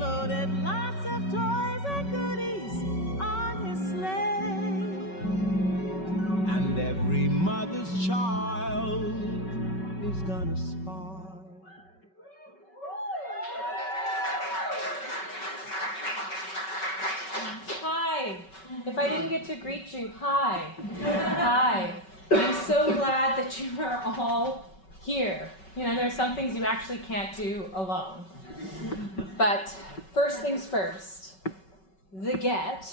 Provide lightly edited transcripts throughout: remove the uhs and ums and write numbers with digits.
loaded lots of toys and goodies on his sleigh. And every mother's child is gonna spy. Hi. If I didn't get to greet you, hi. Hi. I'm so glad that you are all here. You know, there are some things you actually can't do alone. But first things first, the Get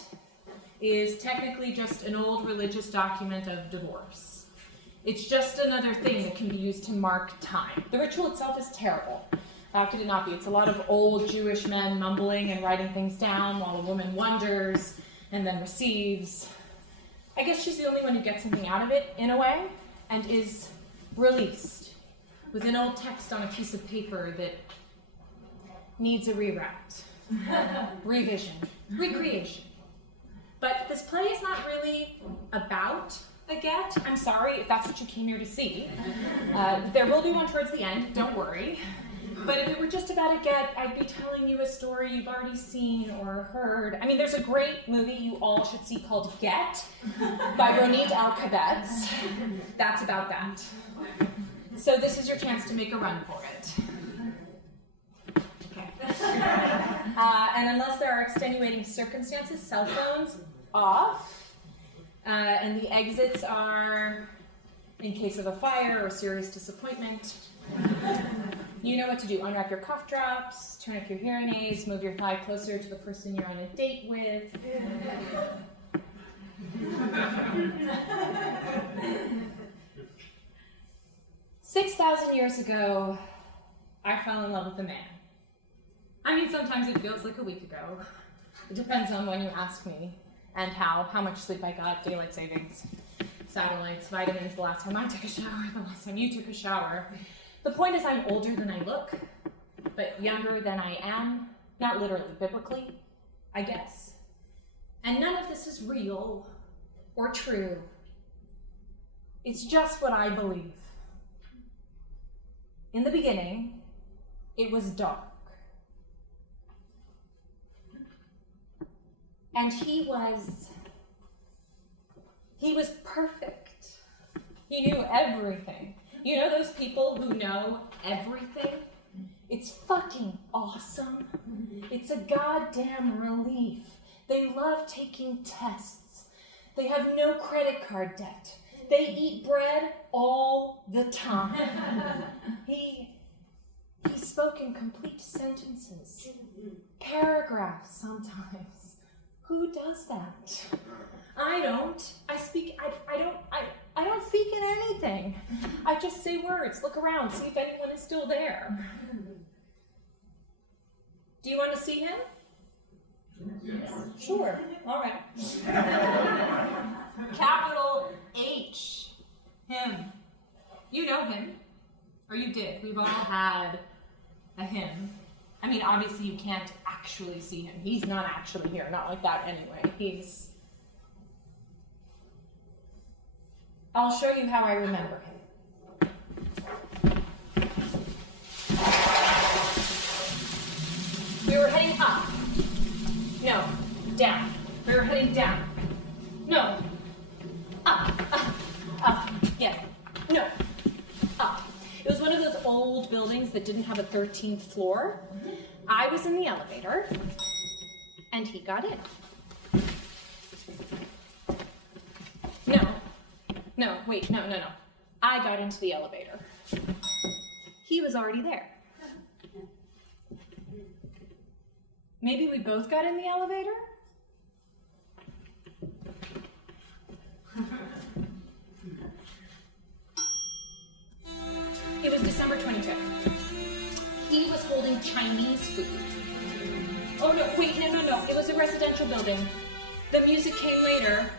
is technically just an old religious document of divorce. It's just another thing that can be used to mark time. The ritual itself is terrible. How could it not be? It's a lot of old Jewish men mumbling and writing things down while a woman wonders and then receives. I guess she's the only one who gets something out of it, in a way, and is released with an old text on a piece of paper that needs a rewrite, revision, recreation. But this play is not really about a get. I'm sorry if that's what you came here to see. There will be one towards the end, don't worry. But if it were just about a get, I'd be telling you a story you've already seen or heard. I mean, there's a great movie you all should see called Get by Ronit Alkabetz. That's about that. So this is your chance to make a run for it. Okay. And unless there are extenuating circumstances, cell phones off. And the exits are in case of a fire or serious disappointment. You know what to do. Unwrap your cough drops, turn up your hearing aids, move your thigh closer to the person you're on a date with. 6,000 years ago, I fell in love with a man. I mean, sometimes it feels like a week ago. It depends on when you ask me and how much sleep I got, daylight savings, satellites, vitamins, the last time I took a shower, the last time you took a shower. The point is I'm older than I look, but younger than I am, not literally, biblically, I guess. And none of this is real or true. It's just what I believe. In the beginning, it was dark. And he was perfect. He knew everything. You know those people who know everything? It's fucking awesome. It's a goddamn relief. They love taking tests. They have no credit card debt. They eat bread all the time. He spoke in complete sentences, paragraphs sometimes. Who does that? I don't. I don't speak in anything. I just say words, look around, see if anyone is still there. Do you want to see him? Yes. Sure, all right. Capital H, him. You know him, or you did. We've all had a him. I mean, obviously you can't actually see him. He's not actually here, not like that anyway. I'll show you how I remember him. We were heading up. No, down. We were heading down. No, up, yeah, no, up. It was one of those old buildings that didn't have a 13th floor. I was in the elevator, and he got in. No, wait, no. I got into the elevator. He was already there. Maybe we both got in the elevator? It was December 25th. He was holding Chinese food. Oh no, wait, no. It was a residential building. The music came later.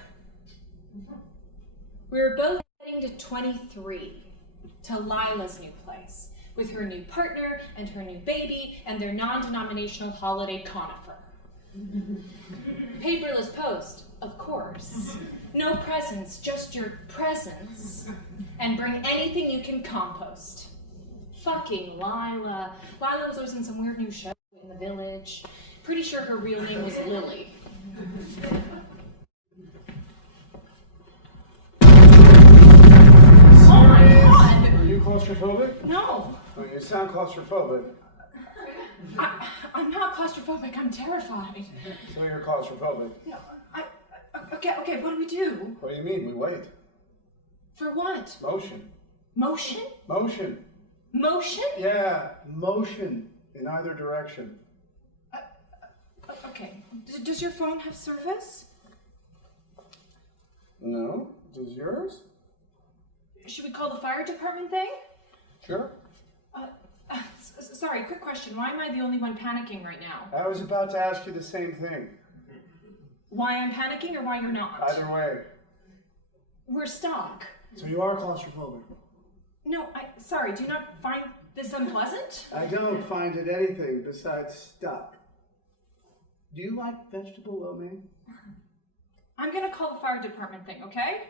We were both heading to 23, to Lila's new place, with her new partner and her new baby and their non-denominational holiday conifer. Paperless post, of course. No presents, just your presence. And bring anything you can compost. Fucking Lila. Lila was always in some weird new show in the village. Pretty sure her real name was Lily. Oh my god! Are you claustrophobic? No! Oh, you sound claustrophobic. I'm not claustrophobic, I'm terrified. So you're claustrophobic. No, okay, what do we do? What do you mean? We wait. For what? Motion. Motion? Motion. Motion? Yeah, motion in either direction. Okay. Does your phone have service? No? Does yours? Should we call the fire department thing? Sure. Sorry, quick question. Why am I the only one panicking right now? I was about to ask you the same thing. Why I'm panicking or why you're not? Either way. We're stuck. So you are claustrophobic? No, sorry, do you not find this unpleasant? I don't find it anything besides stuck. Do you like vegetable lo mein? I'm gonna call the fire department thing, okay?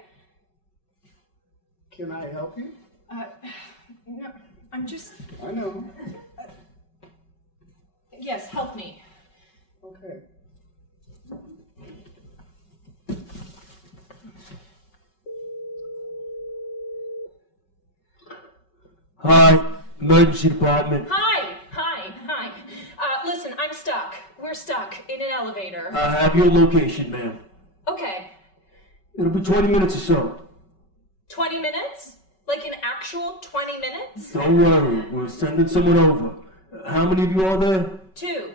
Can I help you? No, I'm just... I know. Yes, help me. Okay. Hi, emergency department. Hi. Listen, I'm stuck. We're stuck in an elevator. I have your location, ma'am. Okay, It'll be 20 minutes or so. 20 minutes? Like an actual 20 minutes? Don't worry, we're sending someone over. How many of you are there? 2.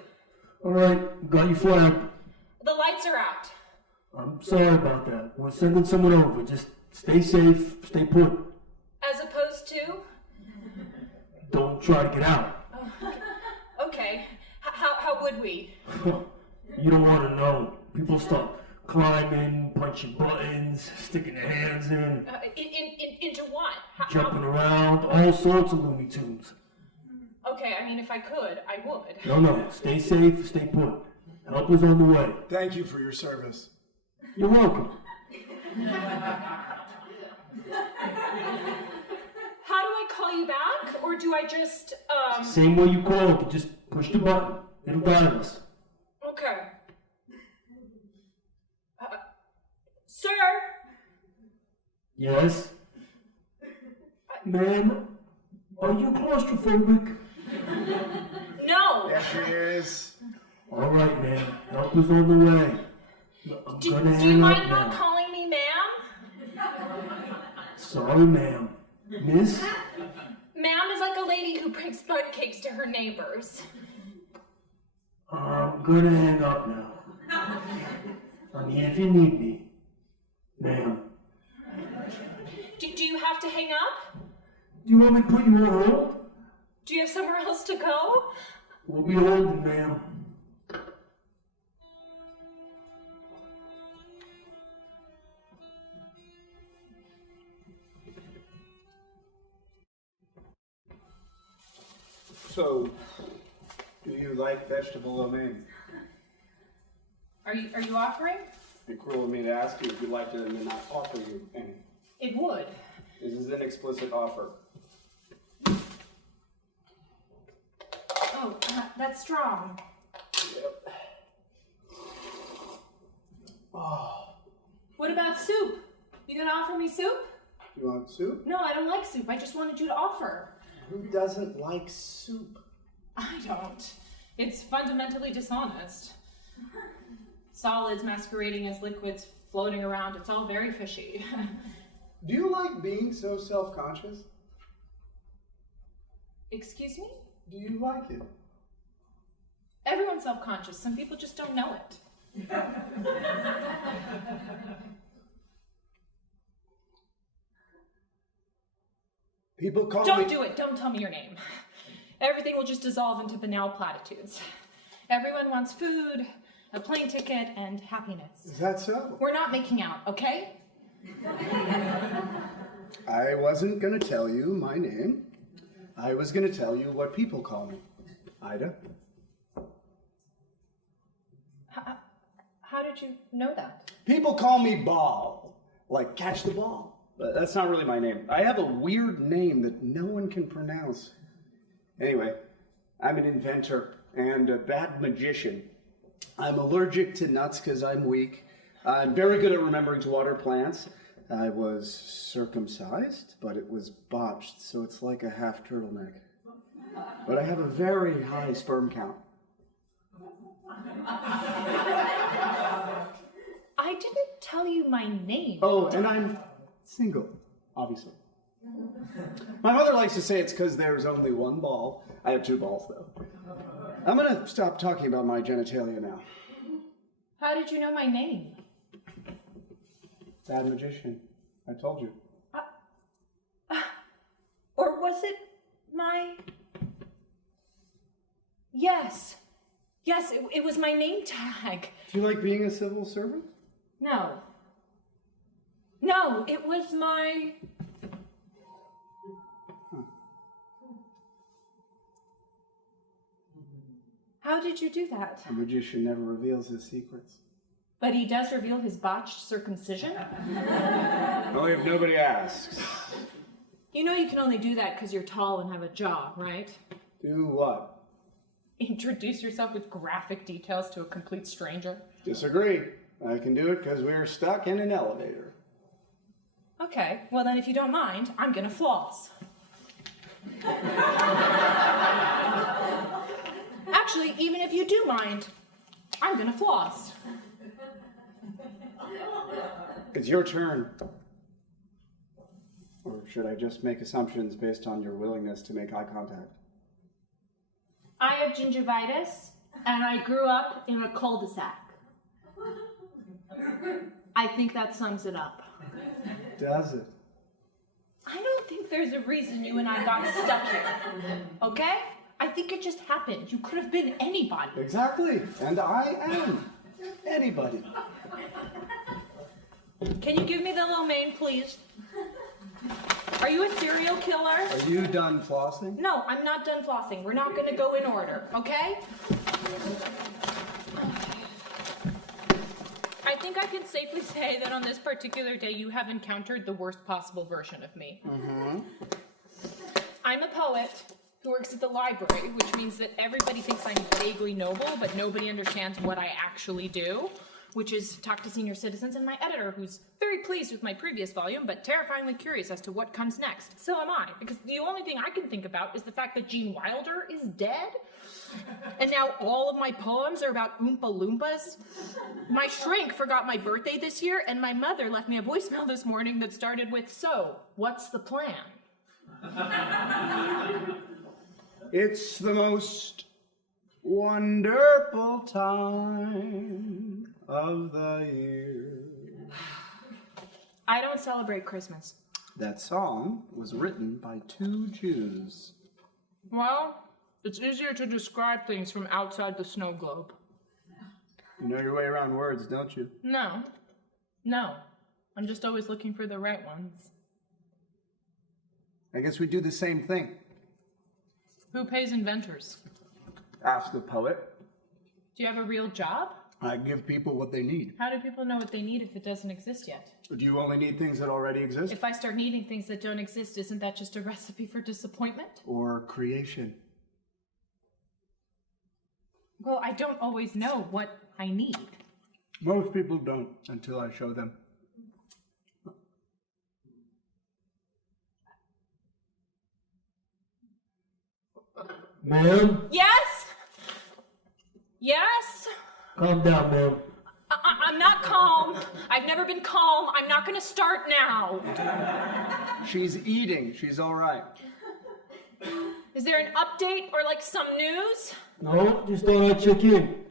All right, got you flagged. The lights are out. I'm sorry about that. We're sending someone over. Just stay safe, stay put. As opposed to? Don't try to get out. Okay. How would we? You don't want to know. People start climbing, punching buttons, sticking their hands in, Into what? jumping around, all sorts of Looney Tunes. Okay, I mean, if I could, I would. No, stay safe, stay put. Help is on the way. Thank you for your service. You're welcome. How do I call you back? Or do I just, Same way you called, just push the button. It'll dial us. Okay. Sir? Yes? Ma'am, are you claustrophobic? No. There she is. All right, ma'am. Help is on the way. I'm Do gonna you hang mind up not now. calling me ma'am? Sorry, ma'am. Miss? Ma'am is like a lady who brings sponge cakes to her neighbors. I'm gonna hang up now. I mean, if you need me. Ma'am. Do you have to hang up? Do you want me to put you on hold? Do you have somewhere else to go? We'll be holding, ma'am. So, do you like vegetable lo mein? Are you offering? It'd be cruel of me to ask you if you liked it and then not offer you any. It would. This is an explicit offer. Oh, that's strong. Yep. Oh, What about soup? You gonna offer me soup? you want soup? No, I don't like soup. I just wanted you to offer. Who doesn't like soup? I don't. It's fundamentally dishonest. Solids masquerading as liquids floating around. It's all very fishy. Do you like being so self-conscious? Excuse me? Do you like it? Everyone's self-conscious. Some people just don't know it. People call Don't me... do it. Don't tell me your name. Everything will just dissolve into banal platitudes. Everyone wants food, a plane ticket, and happiness. Is that so? We're not making out, okay? I wasn't gonna tell you my name. I was gonna tell you what people call me. Ida. How did you know that? People call me Ball, like catch the ball. But that's not really my name. I have a weird name that no one can pronounce. Anyway, I'm an inventor and a bad magician. I'm allergic to nuts because I'm weak. I'm very good at remembering to water plants. I was circumcised, but it was botched, so it's like a half turtleneck. But I have a very high sperm count. I didn't tell you my name. Oh, and I'm single, obviously. My mother likes to say it's because there's only one ball. I have 2 balls, though. I'm gonna stop talking about my genitalia now. How did you know my name? Bad magician. I told you. Or was it my... Yes. Yes, it was my name tag. Do you like being a civil servant? No. No, it was my... How did you do that? A magician never reveals his secrets. But he does reveal his botched circumcision? Only if nobody asks. You know you can only do that because you're tall and have a jaw, right? Do what? Introduce yourself with graphic details to a complete stranger. Disagree. I can do it because we're stuck in an elevator. Okay, well then if you don't mind, I'm gonna floss. Actually, even if you do mind, I'm gonna floss. It's your turn. Or should I just make assumptions based on your willingness to make eye contact? I have gingivitis, and I grew up in a cul-de-sac. I think that sums it up. Does it? I don't think there's a reason you and I got stuck here, okay? I think it just happened. You could have been anybody. Exactly. And I am anybody. Can you give me the lo mein, please? Are you a serial killer? Are you done flossing? No, I'm not done flossing. We're not gonna go in order, okay? I think I can safely say that on this particular day you have encountered the worst possible version of me. Mm-hmm. I'm a poet who works at the library, which means that everybody thinks I'm vaguely noble, but nobody understands what I actually do, which is talk to senior citizens and my editor, who's very pleased with my previous volume, but terrifyingly curious as to what comes next. So am I, because the only thing I can think about is the fact that Gene Wilder is dead, and now all of my poems are about Oompa Loompas. My shrink forgot my birthday this year, and my mother left me a voicemail this morning that started with, "So, what's the plan?" It's the most wonderful time of the year. I don't celebrate Christmas. That song was written by 2 Jews. Well, it's easier to describe things from outside the snow globe. You know your way around words, don't you? No. I'm just always looking for the right ones. I guess we do the same thing. Who pays inventors? Ask the poet. Do you have a real job? I give people what they need. How do people know what they need if it doesn't exist yet? Do you only need things that already exist? If I start needing things that don't exist, isn't that just a recipe for disappointment? Or creation? Well, I don't always know what I need. Most people don't until I show them. Ma'am? Yes? Yes? Calm down, ma'am. I'm not calm. I've never been calm. I'm not gonna start now. She's eating. She's all right. Is there an update or like some news? No, just thought I'd check in.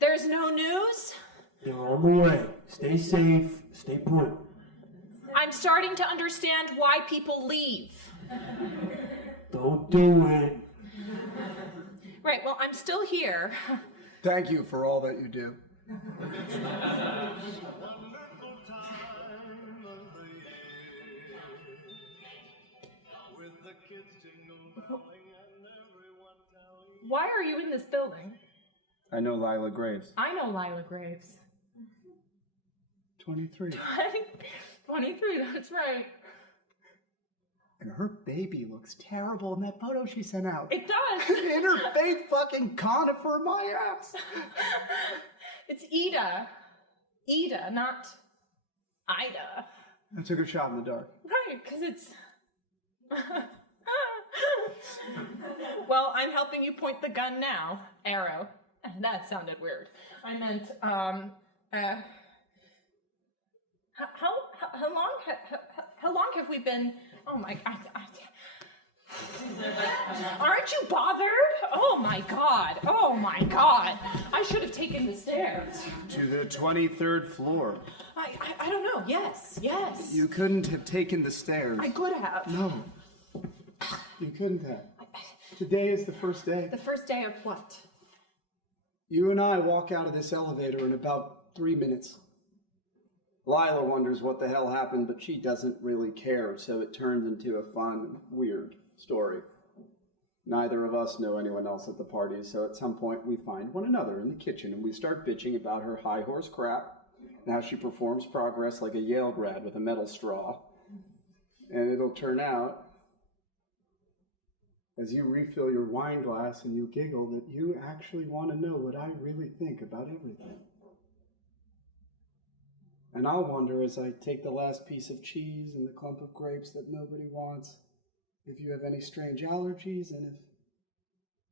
There's no news? They're on the way. Stay safe. Stay put. I'm starting to understand why people leave. Don't do it. Right, well, I'm still here. Thank you for all that you do. Why are you in this building? I know Lila Graves. I know Lila Graves. 23. 23, that's right. And her baby looks terrible in that photo she sent out. It does. Interfaith fucking conifer my ass. It's Ida. Ida, not Ida. I took a shot in the dark. Right, because it's... Well, I'm helping you point the gun now. Arrow. That sounded weird. I meant, how long have we been... Oh my God. Aren't you bothered? Oh my God. Oh my God. I should have taken the stairs. To the 23rd floor. I don't know. Yes. You couldn't have taken the stairs. I could have. No. You couldn't have. Today is the first day. The first day of what? You and I walk out of this elevator in about 3 minutes. Lila wonders what the hell happened, but she doesn't really care, so it turns into a fun, weird story. Neither of us know anyone else at the party, so at some point we find one another in the kitchen and we start bitching about her high horse crap and how she performs progress like a Yale grad with a metal straw. And it'll turn out, as you refill your wine glass and you giggle, that you actually want to know what I really think about everything. And I'll wonder as I take the last piece of cheese and the clump of grapes that nobody wants, if you have any strange allergies, and if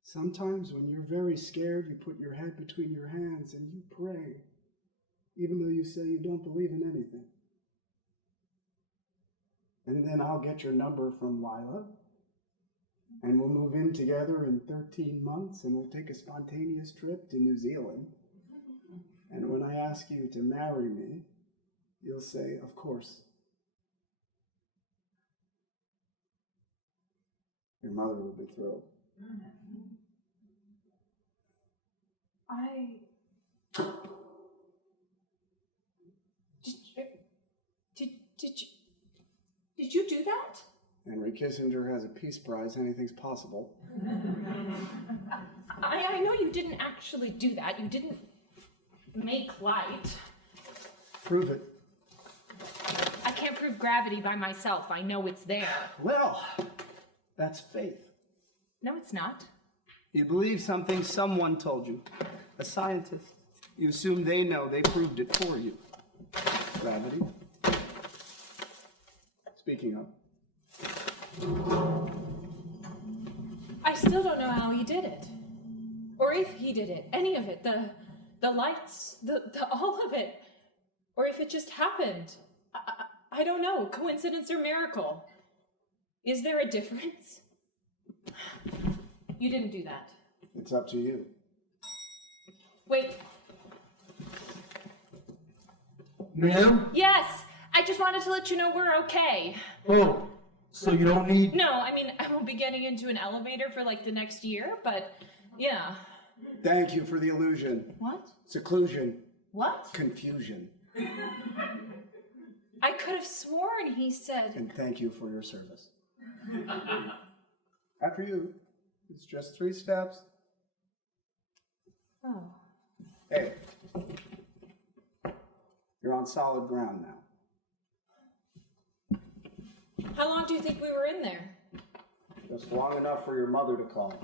sometimes when you're very scared, you put your head between your hands and you pray, even though you say you don't believe in anything. And then I'll get your number from Lila, and we'll move in together in 13 months, and we'll take a spontaneous trip to New Zealand. And when I ask you to marry me, you'll say, of course. Your mother will be thrilled. Did you do that? Henry Kissinger has a peace prize. Anything's possible. I know you didn't actually do that. You didn't make light. Prove it. I can't prove gravity by myself. I know it's there. Well, that's faith. No, it's not. You believe something someone told you. A scientist. You assume they know they proved it for you. Gravity. Speaking of. I still don't know how he did it. Or if he did it. Any of it. The lights. The all of it. Or if it just happened. I don't know. Coincidence or miracle. Is there a difference? You didn't do that. It's up to you. Wait. Ma'am? Yes! I just wanted to let you know we're okay. Oh, so you don't need... No, I mean, I won't be getting into an elevator for like the next year, but yeah. Thank you for the illusion. What? Seclusion. What? Confusion. I could have sworn he said... And thank you for your service. After you. It's just 3 steps. Oh. Hey. You're on solid ground now. How long do you think we were in there? Just long enough for your mother to call.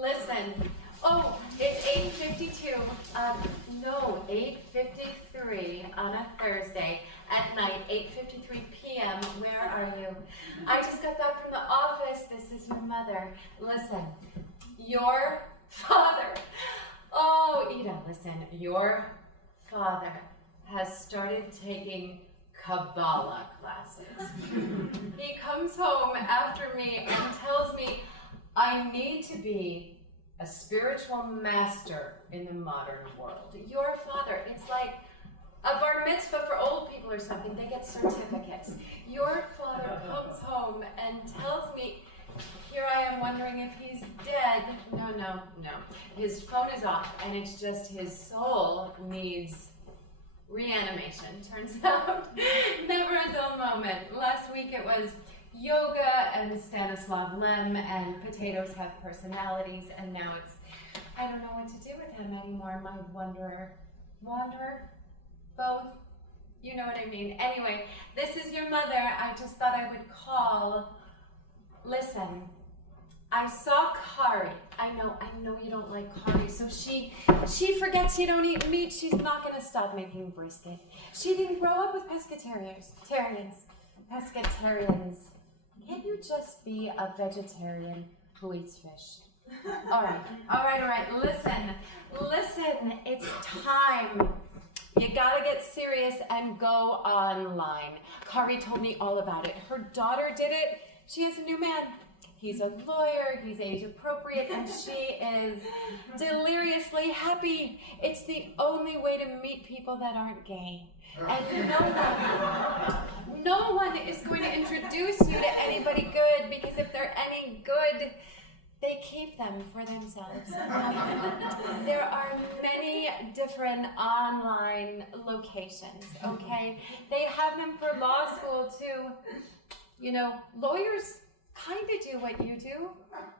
Listen. Oh, it's 8:52. No, 8:53 on a Thursday at night, 8:53 p.m. Where are you? I just got back from the office. This is your mother. Listen, your father. Oh, Ida, listen, your father has started taking Kabbalah classes. He comes home after me and tells me I need to be a spiritual master in the modern world. Your father, it's like a bar mitzvah for old people or something. They get certificates. Your father comes home and tells me, here I am wondering if he's dead. No. His phone is off, and it's just his soul needs reanimation. Turns out, never a dull moment. Last week it was yoga and Stanislav Lem and potatoes have personalities, and now it's, I don't know what to do with him anymore, my wanderer. wanderer, both. You know what I mean. Anyway, this is your mother. I just thought I would call. Listen, I saw Kari. I know you don't like Kari, so she forgets you don't eat meat. She's not gonna stop making brisket. She didn't grow up with pescatarians. Can't you just be a vegetarian who eats fish? All right. Listen, it's time. You gotta get serious and go online. Kari told me all about it. Her daughter did it. She has a new man. He's a lawyer, he's age appropriate, and she is deliriously happy. It's the only way to meet people that aren't gay. And no one is going to introduce you to anybody good, because if they're any good, they keep them for themselves. There are many different online locations, okay? They have them for law school too. You know, lawyers kind of do what you do.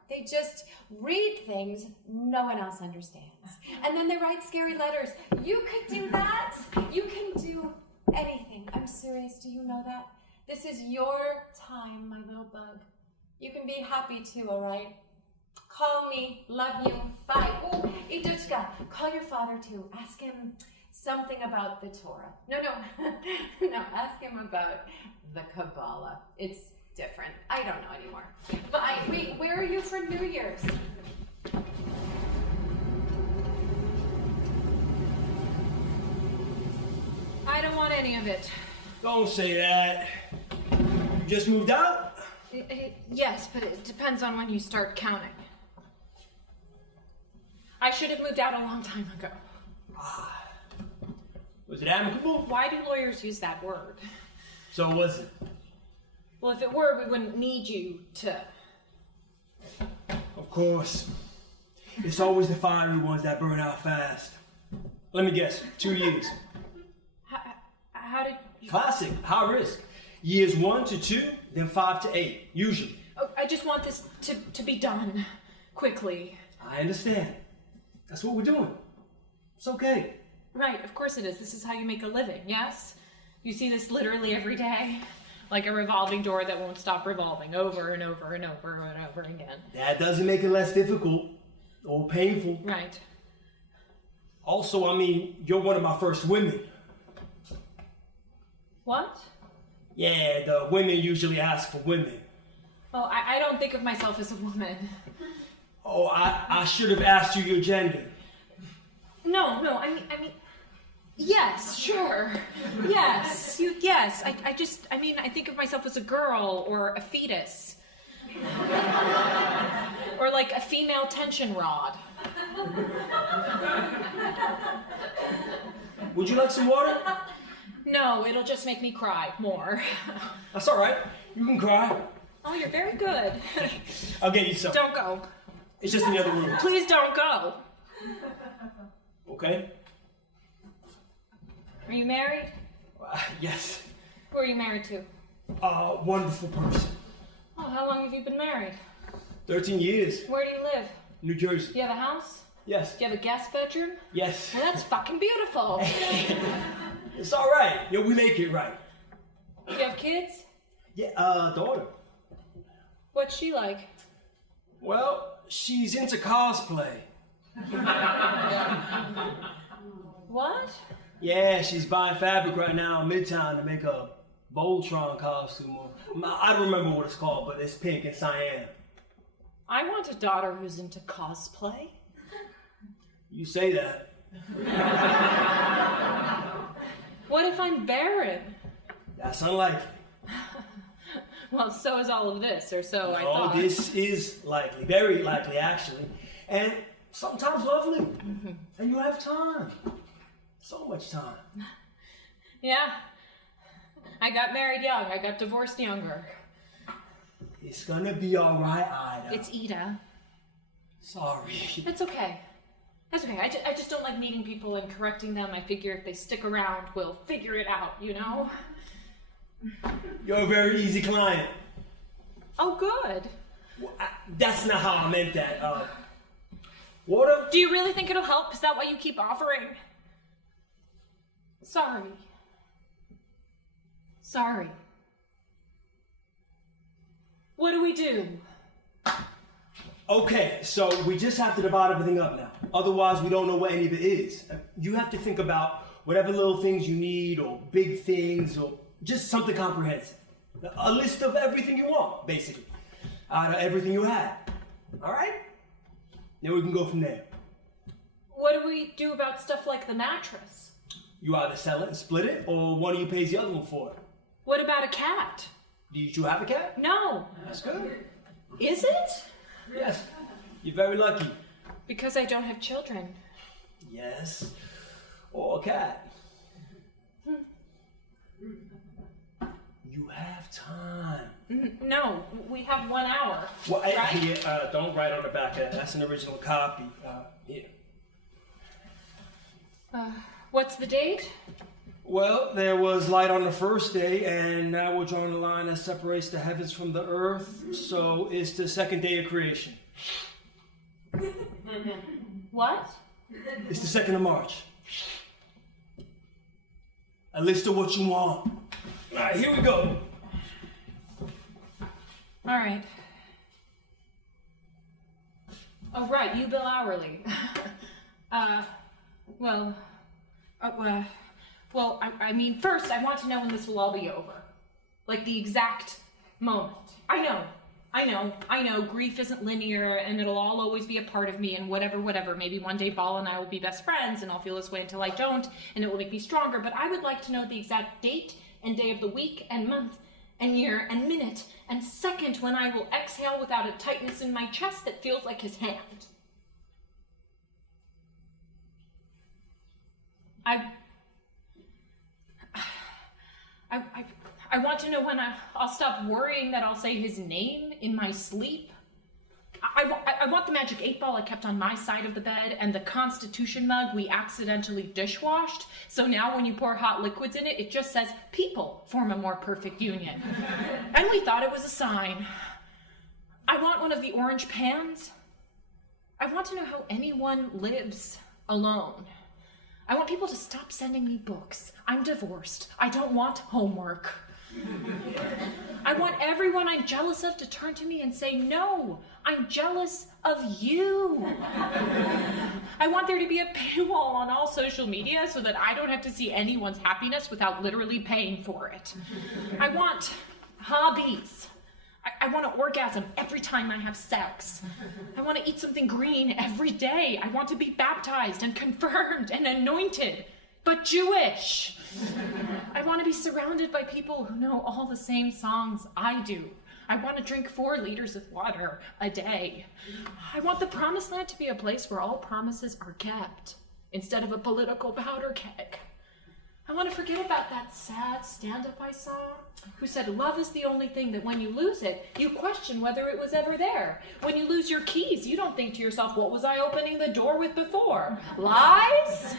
They just read things no one else understands. And then they write scary letters. You could do that. You can do anything. I'm serious. Do you know that? This is your time, my little bug. You can be happy too, all right? Call me. Love you. Bye. Oh, Iduchka, call your father too. Ask him something about the Torah. No, ask him about the Kabbalah. It's different. I don't know anymore. But wait, where are you for New Year's? I don't want any of it. Don't say that. You just moved out? Yes, but it depends on when you start counting. I should have moved out a long time ago. Was it amicable? Why do lawyers use that word? So was it? Well, if it were, we wouldn't need you to. Of course. It's always the fiery ones that burn out fast. Let me guess, 2 years. How did you... Classic, high risk. Years 1 to 2, then 5 to 8, usually. Oh, I just want this to be done quickly. I understand. That's what we're doing. It's okay. Right, of course it is. This is how you make a living, yes? You see this literally every day? Like a revolving door that won't stop revolving over and over and over and over again. That doesn't make it less difficult or painful. Right. Also, I mean, you're one of my first women. What? Yeah, the women usually ask for women. Well, I don't think of myself as a woman. Oh, I should have asked you your gender. No, I mean, yes, sure. Yes, yes. I think of myself as a girl or a fetus. Or like a female tension rod. Would you like some water? No, it'll just make me cry more. That's all right. You can cry. Oh, you're very good. I'll get you some. Don't go. It's just in the other room. Please don't go. Okay? Are you married? Yes. Who are you married to? Wonderful person. Oh, how long have you been married? 13 years. Where do you live? New Jersey. Do you have a house? Yes. Do you have a guest bedroom? Yes. Well, that's fucking beautiful. It's all right. You know, we make it right. Do you have kids? Yeah, daughter. What's she like? Well, she's into cosplay. What? Yeah, she's buying fabric right now in Midtown to make a Voltron costume. I don't remember what it's called, but it's pink and cyan. I want a daughter who's into cosplay. You say that. What if I'm barren? That's unlikely. Well, so is all of this, or so I Oh, thought. this is likely. Very likely, actually. And sometimes lovely. Mm-hmm. And you have time. So much time. Yeah. I got married young. I got divorced younger. It's gonna be all right, Ida. It's Ida. Sorry. That's okay. That's okay. I just don't like meeting people and correcting them. I figure if they stick around, we'll figure it out, you know? You're a very easy client. Oh, good. Well, that's not how I meant that. Water? Do you really think it'll help? Is that why you keep offering? Sorry. Sorry. What do we do? Okay, so we just have to divide everything up now. Otherwise, we don't know what any of it is. You have to think about whatever little things you need, or big things, or just something comprehensive. A list of everything you want, basically. Out of everything you have. All right? Then we can go from there. What do we do about stuff like the mattress? You either sell it and split it, or one of you pays the other one for it. What about a cat? Do you two have a cat? No. That's good. Is it? Yes. You're very lucky. Because I don't have children. Yes. Or a cat. You have time. No, we have 1 hour. Well, right? here, don't write on the back of that. That's an original copy. Here. What's the date? Well, there was light on the first day, and now we're drawing the line that separates the heavens from the earth. So it's the second day of creation. What? It's the 2nd of March. A list of what you want. All right, here we go. All right. Oh, right, you bill hourly. I mean, first, I want to know when this will all be over. Like, the exact moment. I know, grief isn't linear, and it'll all always be a part of me, and whatever. Maybe one day Ball and I will be best friends, and I'll feel this way until I don't, and it will make me stronger, but I would like to know the exact date and day of the week and month and year and minute and second when I will exhale without a tightness in my chest that feels like his hand. I want to know when I'll stop worrying that I'll say his name in my sleep. I want the magic 8-ball I kept on my side of the bed and the Constitution mug we accidentally dishwashed. So now when you pour hot liquids in it, it just says, people form a more perfect union. And we thought it was a sign. I want one of the orange pans. I want to know how anyone lives alone. I want people to stop sending me books. I'm divorced. I don't want homework. I want everyone I'm jealous of to turn to me and say, no, I'm jealous of you. I want there to be a paywall on all social media so that I don't have to see anyone's happiness without literally paying for it. I want hobbies. I want to orgasm every time I have sex. I want to eat something green every day. I want to be baptized and confirmed and anointed, but Jewish. I want to be surrounded by people who know all the same songs I do. I want to drink 4 liters of water a day. I want the promised land to be a place where all promises are kept, instead of a political powder keg. I want to forget about that sad stand-up I saw, who said love is the only thing that when you lose it, you question whether it was ever there. When you lose your keys, you don't think to yourself, what was I opening the door with before? Lies?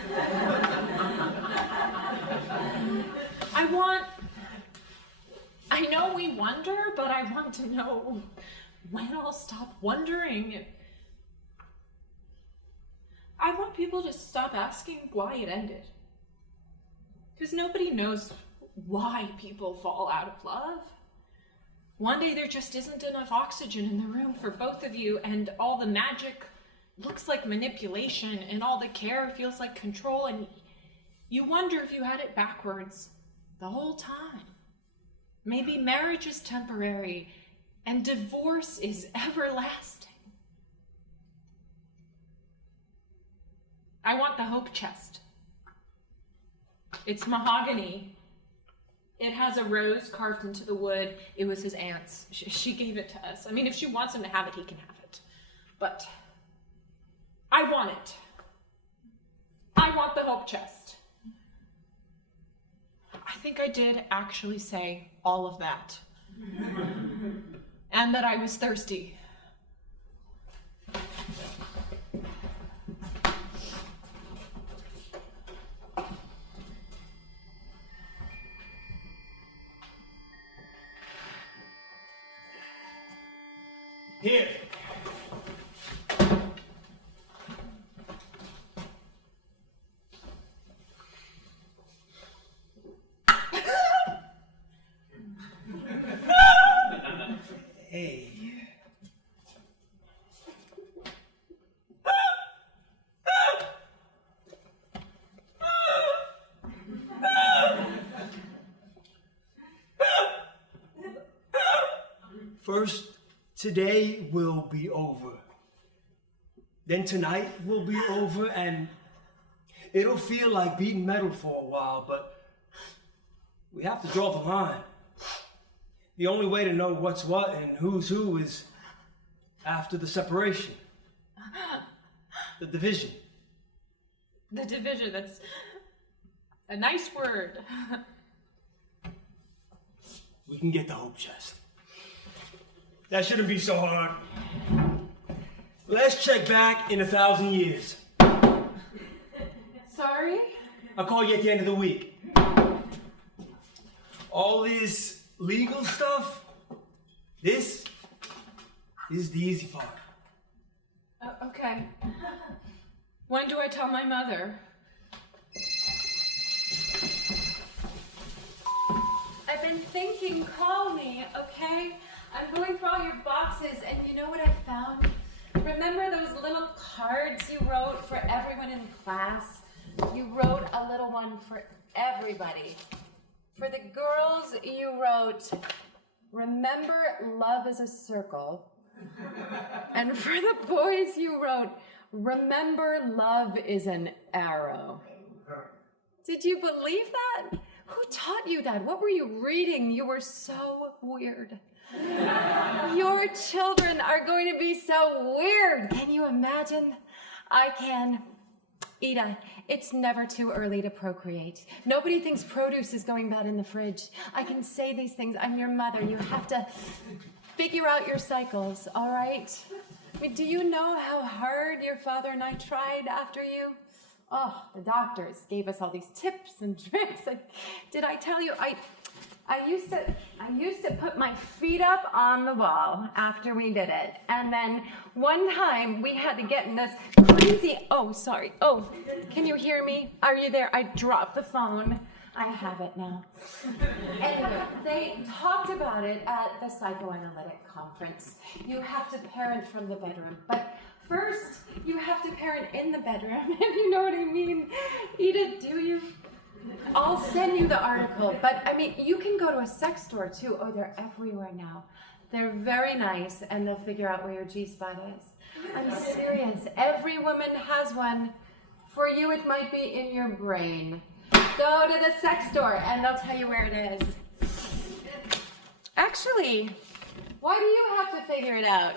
I know we wonder, but I want to know when I'll stop wondering. I want people to stop asking why it ended. Because nobody knows why people fall out of love. One day there just isn't enough oxygen in the room for both of you, and all the magic looks like manipulation, and all the care feels like control, and you wonder if you had it backwards the whole time. Maybe marriage is temporary, and divorce is everlasting. I want the hope chest. It's mahogany. It has a rose carved into the wood. It was his aunt's. She gave it to us. I mean, if she wants him to have it, he can have it. But I want it. I want the hope chest. I think I did actually say all of that. And that I was thirsty. Here. First, today will be over. Then tonight will be over, and it'll feel like beating metal for a while, but we have to draw the line. The only way to know what's what and who's who is after the separation. The division. The division, that's a nice word. We can get the hope chest. That shouldn't be so hard. Let's check back in 1,000 years. Sorry? I'll call you at the end of the week. All this legal stuff, this is the easy part. Okay. When do I tell my mother? I've been thinking, call me, okay? I'm going through all your boxes, and you know what I found? Remember those little cards you wrote for everyone in class? You wrote a little one for everybody. For the girls, you wrote, remember love is a circle. And for the boys, you wrote, remember love is an arrow. Did you believe that? Who taught you that? What were you reading? You were so weird. Your children are going to be so weird. Can you imagine? I can. Ida, it's never too early to procreate. Nobody thinks produce is going bad in the fridge. I can say these things. I'm your mother. You have to figure out your cycles, all right? I mean, do you know how hard your father and I tried after you? Oh, the doctors gave us all these tips and tricks. Did I tell you? I used to put my feet up on the wall after we did it. And then one time we had to get in this crazy, oh, sorry. Oh, can you hear me? Are you there? I dropped the phone. I have it now. Anyway, they talked about it at the psychoanalytic conference. You have to parent from the bedroom, but first you have to parent in the bedroom, if you know what I mean. Edith, do you? I'll send you the article, but I mean, you can go to a sex store too. Oh, they're everywhere now. They're very nice, and they'll figure out where your G-spot is. I'm serious. Every woman has one. For you, it might be in your brain. Go to the sex store, and they'll tell you where it is. Actually, why do you have to figure it out?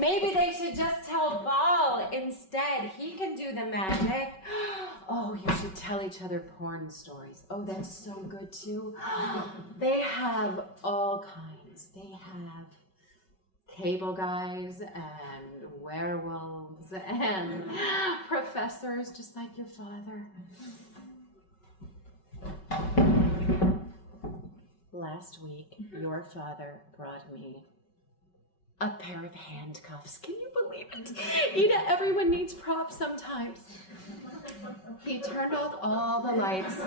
Maybe they should just tell Baal instead. He can do the magic. Oh, you should tell each other porn stories. Oh, that's so good too. They have all kinds. They have cable guys and werewolves and professors just like your father. Last week, your father brought me a pair of handcuffs. Can you believe it? Ida, everyone needs props sometimes. He turned off all the lights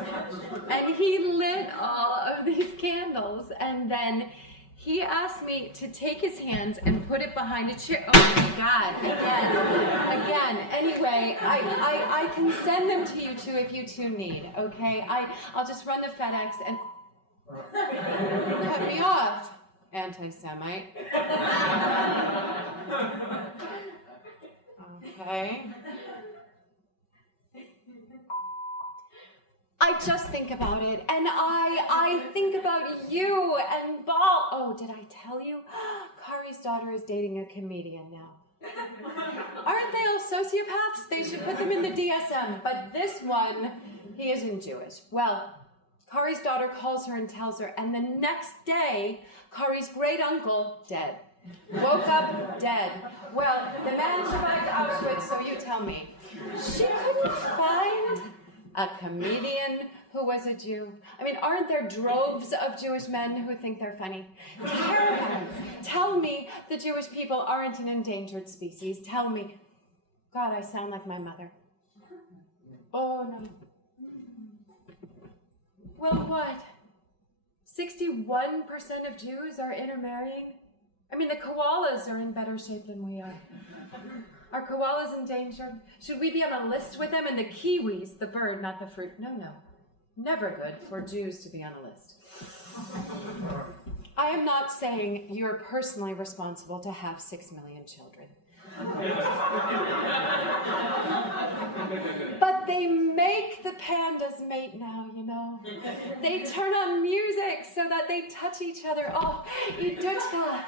and he lit all of these candles, and then he asked me to take his hands and put it behind a chair. Oh my God, again. Anyway, I can send them to you too if you two need, okay? I'll just run to FedEx and cut me off. Anti-Semite. Okay. I just think about it, and I think about you and Baal. Oh, did I tell you? Kari's daughter is dating a comedian now. Aren't they all sociopaths? They should put them in the DSM, but this one, he isn't Jewish. Well, Kari's daughter calls her and tells her, and the next day, Kari's great uncle, dead. Woke up dead. Well, the man survived Auschwitz, so you tell me. She couldn't find a comedian who was a Jew. I mean, aren't there droves of Jewish men who think they're funny? Caravans. Tell me the Jewish people aren't an endangered species. Tell me. God, I sound like my mother. Oh, no. Well, what? 61% of Jews are intermarrying? I mean, the koalas are in better shape than we are. Are koalas endangered? Should we be on a list with them? And the kiwis, the bird, not the fruit. No. Never good for Jews to be on a list. I I am not saying you're personally responsible to have 6 million children. But they make the pandas mate now, you know. They turn on music so that they touch each other. Oh, Idutka,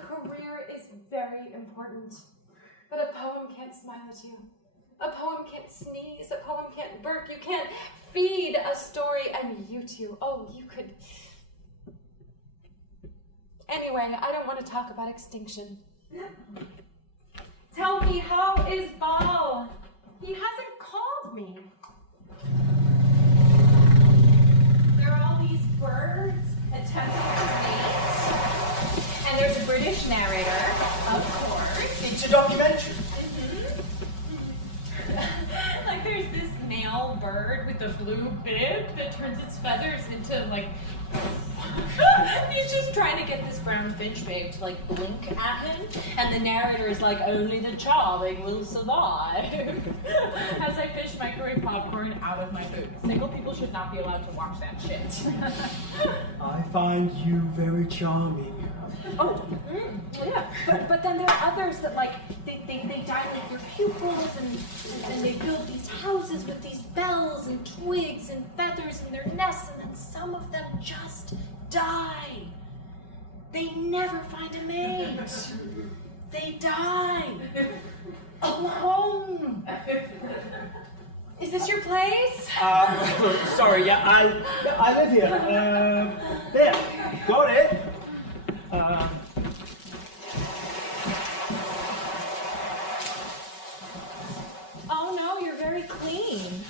career is very important. But a poem can't smile at you. A poem can't sneeze. A poem can't burp. You can't feed a story, and you two, oh, you could. Anyway, I don't want to talk about extinction. Tell me, how is Baal? He hasn't called me. There are all these birds attempting to mate. And there's a British narrator, of course. It's a documentary. Like there's this male bird with a blue bib that turns its feathers into like he's just trying to get this brown finch babe to like blink at him, and the narrator is like, only the charming will survive. As I fish microwave popcorn out of my food. Single people should not be allowed to watch that shit. I find you very charming. Oh, yeah. But then there are others that like they dilate their pupils and they build these houses with these bells and twigs and feathers in their nests, and then some of them just die. They never find a mate. They die alone. Is this your place? Sorry, yeah, I live here. There, got it. Oh no, you're very clean.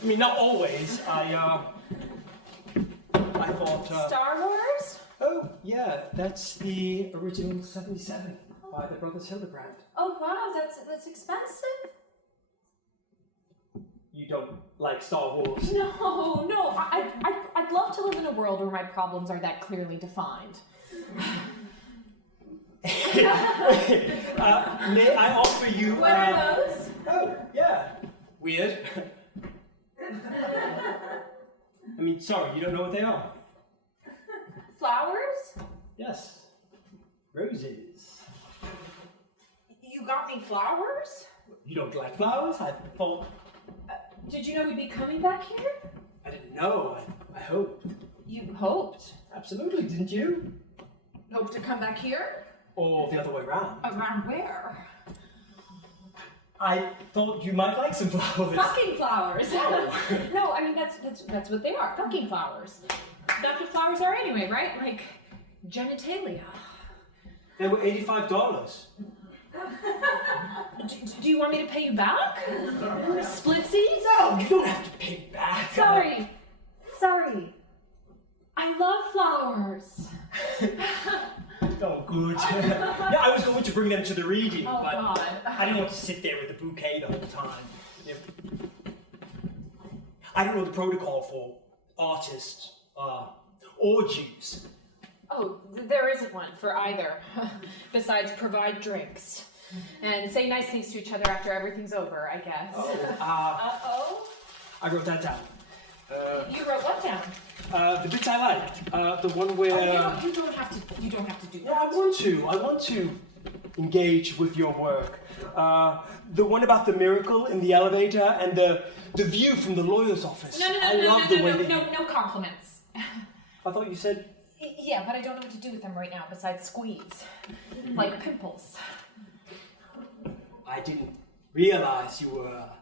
I mean, not always. I thought. Star Wars? Oh, yeah, that's the original 77 by the Brothers Hildebrand. Oh wow, that's expensive. You don't like Star Wars? No. I'd love to live in a world where my problems are that clearly defined. May I offer you? What are those? Oh, yeah. Weird. I mean, sorry, you don't know what they are. Flowers? Yes. Roses. You got me flowers? You don't like flowers? I thought. Did you know we'd be coming back here? I didn't know. I hoped. You hoped? Absolutely, didn't you? Hoped to come back here? Or the other way around. Around where? I thought you might like some flowers. Fucking flowers. No, I mean that's what they are. Fucking flowers. That's what flowers are anyway, right? Like genitalia. They were $85. Do you want me to pay you back? Splitsies? No, you don't have to pay me back. Sorry. I love flowers. Oh, good. Yeah, I was going to bring them to the reading, Oh, but God. I didn't want to sit there with a bouquet the whole time. Yeah. I don't know the protocol for artists, orgies. Oh, there isn't one for either. Besides provide drinks. And say nice things to each other after everything's over, I guess. Uh-oh? I wrote that down. You wrote what down? The bits I liked. The one where... You don't have to do that. No, I want to engage with your work. The one about the miracle in the elevator and the view from the lawyer's office. No compliments. I thought you said... Yeah, but I don't know what to do with them right now besides squeeze. Like pimples. I didn't realize you were a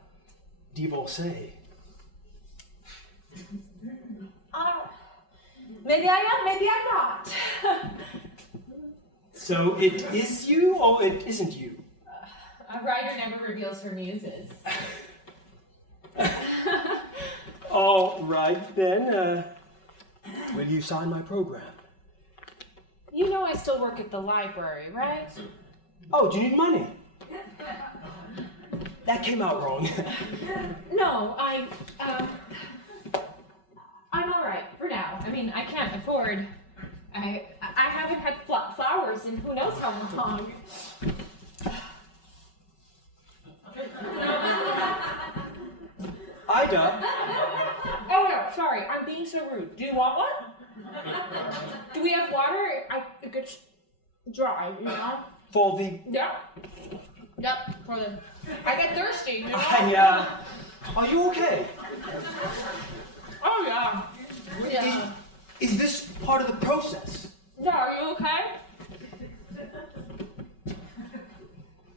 divorcee. Maybe I am, maybe I'm not. So it is you or it isn't you? A writer never reveals her muses. All right then. Will you sign my program? You know I still work at the library, right? Oh, do you need money? That came out wrong. No, I'm all right for now. I mean, I can't afford. I haven't had flowers in who knows how long. Ida. Oh no, sorry. I'm being so rude. Do you want one? Do we have water? It gets dry, you know? For the... Yep. Yep. I get thirsty, you know? Are you okay? Oh, yeah. Yeah. Is this part of the process? Yeah, are you okay?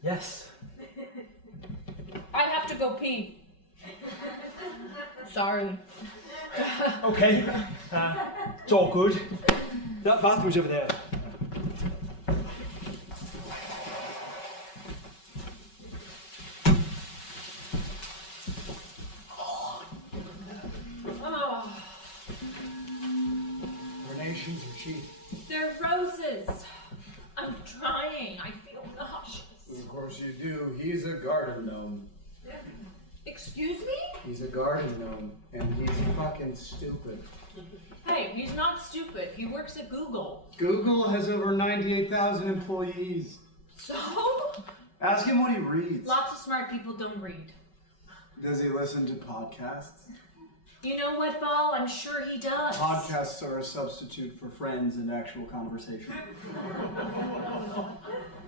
Yes. I have to go pee. Sorry. Okay. It's all good. That bathroom's over there. Oh, Carnations are cheap. they're roses. I'm trying. I feel nauseous. Of course you do. He's a garden gnome. Excuse me? He's a garden gnome, and he's fucking stupid. Hey, he's not stupid. He works at Google. Google has over 98,000 employees. So? Ask him what he reads. Lots of smart people don't read. Does he listen to podcasts? You know what, Ball? I'm sure he does. Podcasts are a substitute for friends and actual conversation.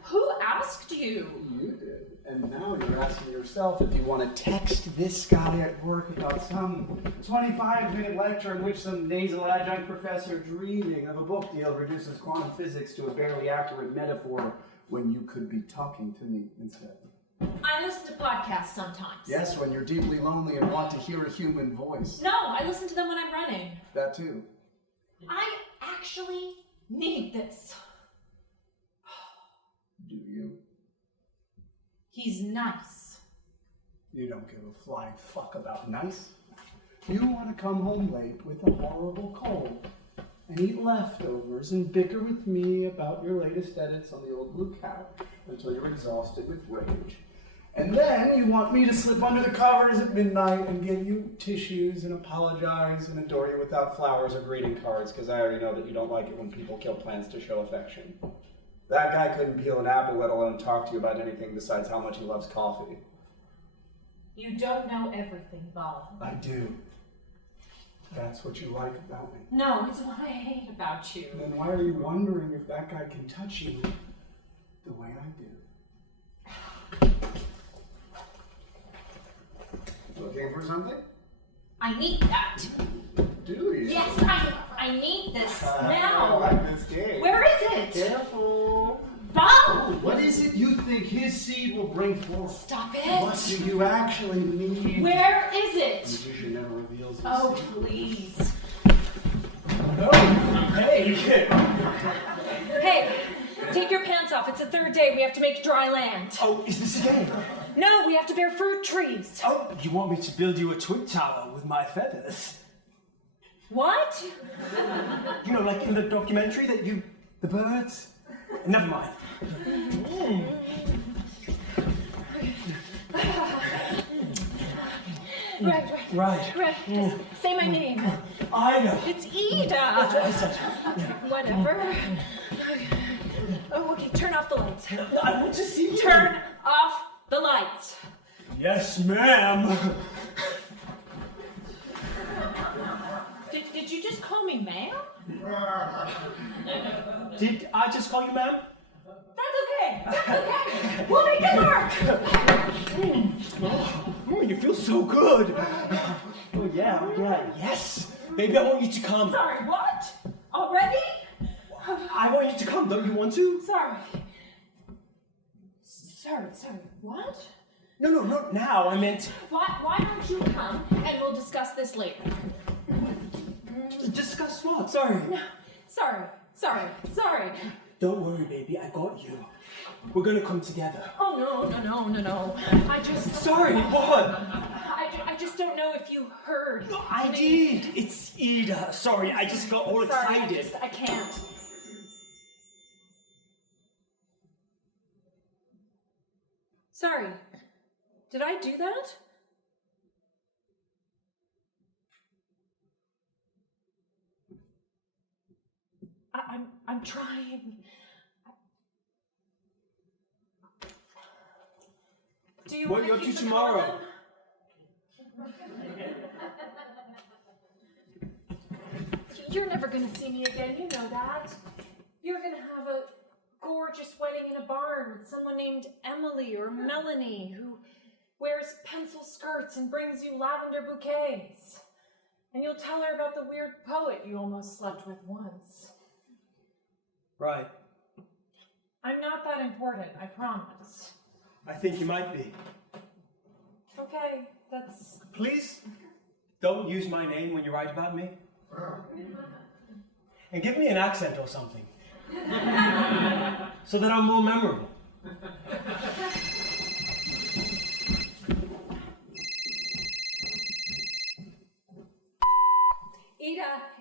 Who asked you? You did. And now you're asking yourself if you want to text this guy at work about some 25-minute lecture in which some nasal adjunct professor dreaming of a book deal reduces quantum physics to a barely accurate metaphor when you could be talking to me instead. I listen to podcasts sometimes. Yes, when you're deeply lonely and want to hear a human voice. No, I listen to them when I'm running. That too. I actually need this. Do you? He's nice. You don't give a flying fuck about nice. You want to come home late with a horrible cold and eat leftovers and bicker with me about your latest edits on the old blue couch until you're exhausted with rage. And then you want me to slip under the covers at midnight and give you tissues and apologize and adore you without flowers or greeting cards because I already know that you don't like it when people kill plants to show affection. That guy couldn't peel an apple, let alone talk to you about anything besides how much he loves coffee. You don't know everything, Ball. I do. That's what you like about me. No, it's what I hate about you. Then why are you wondering if that guy can touch you the way I do? Looking for something? I need that. Do you? Yes, I need this I now. like this game. Where is it? Careful. Ball! What is it you think his seed will bring forth? Stop What it. do you actually need? Where is it? Magician never reveals his Oh, seed. please. Oh, hey. Hey, take your pants off. It's the third day. We have to make dry land. Oh, is this a game? No, we have to bear fruit trees. Oh, you want me to build you a twig tower with my feathers? What? You know, like in the documentary that the birds? Never mind. Right. Just say my name. Ida. It's Ida. That's what I said. Whatever. Oh, okay, turn off the lights. No, I want to see you. Turn off the lights. Yes, ma'am. Did you just call me ma'am? Did I just call you ma'am? That's okay. We'll make it work. Oh, you feel so good. Oh, yeah, yes. Baby, I want you to come. Sorry, what? Already? I want you to come. Don't you want to? Sorry, what? No, not now. I meant Why don't you come and we'll discuss this later? discuss what? Sorry. No, sorry. Don't worry, baby. I got you. We're gonna come together. Oh, no. I just... Sorry, what? I just don't know if you heard. I did. It's Ida. Sorry, I just got all Sorry, excited. I can't. Sorry. Did I do that? I'm trying. Do you What want are you up keep to the tomorrow? column? you're never gonna see me again, you know that. You're gonna have a gorgeous wedding in a barn with someone named Emily or Melanie who wears pencil skirts and brings you lavender bouquets. And you'll tell her about the weird poet you almost slept with once. Right. I'm not that important, I promise. I think you might be. Okay, that's... Please don't use my name when you write about me. And give me an accent or something. So that I'm more memorable.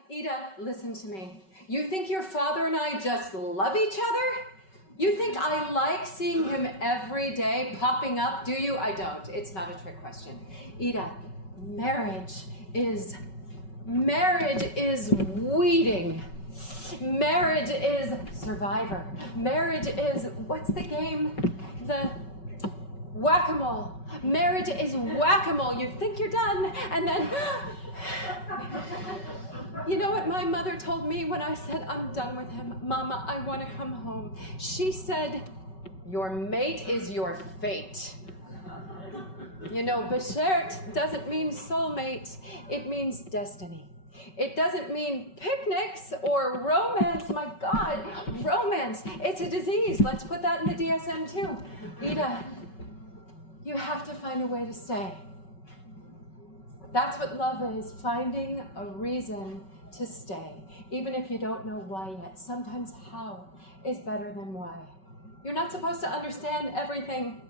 Ida, listen to me. You think your father and I just love each other? You think I like seeing him every day popping up? Do you? I don't. It's not a trick question. Ida, marriage is weeding. Marriage is Survivor. Marriage is, what's the game? The whack-a-mole. Marriage is whack-a-mole. You think you're done, and then... You know what my mother told me when I said I'm done with him? Mama, I want to come home. She said, your mate is your fate. You know, Beshert doesn't mean soulmate. It means destiny. It doesn't mean picnics or romance. My God, romance. It's a disease. Let's put that in the DSM too. Ida, you have to find a way to stay. That's what love is, finding a reason to stay. Even if you don't know why yet. Sometimes how is better than why. You're not supposed to understand everything,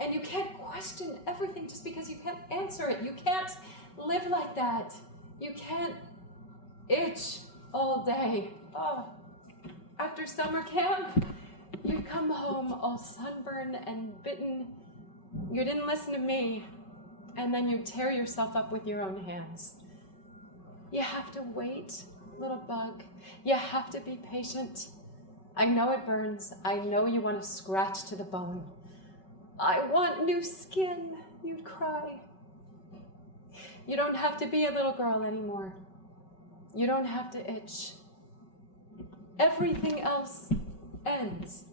and you can't question everything just because you can't answer it. You can't live like that. You can't itch all day. Oh, after summer camp, you come home all sunburned and bitten. You didn't listen to me. And then you tear yourself up with your own hands. You have to wait, little bug. You have to be patient. I know it burns. I know you want to scratch to the bone. I want new skin, you'd cry. You don't have to be a little girl anymore. You don't have to itch. Everything else ends.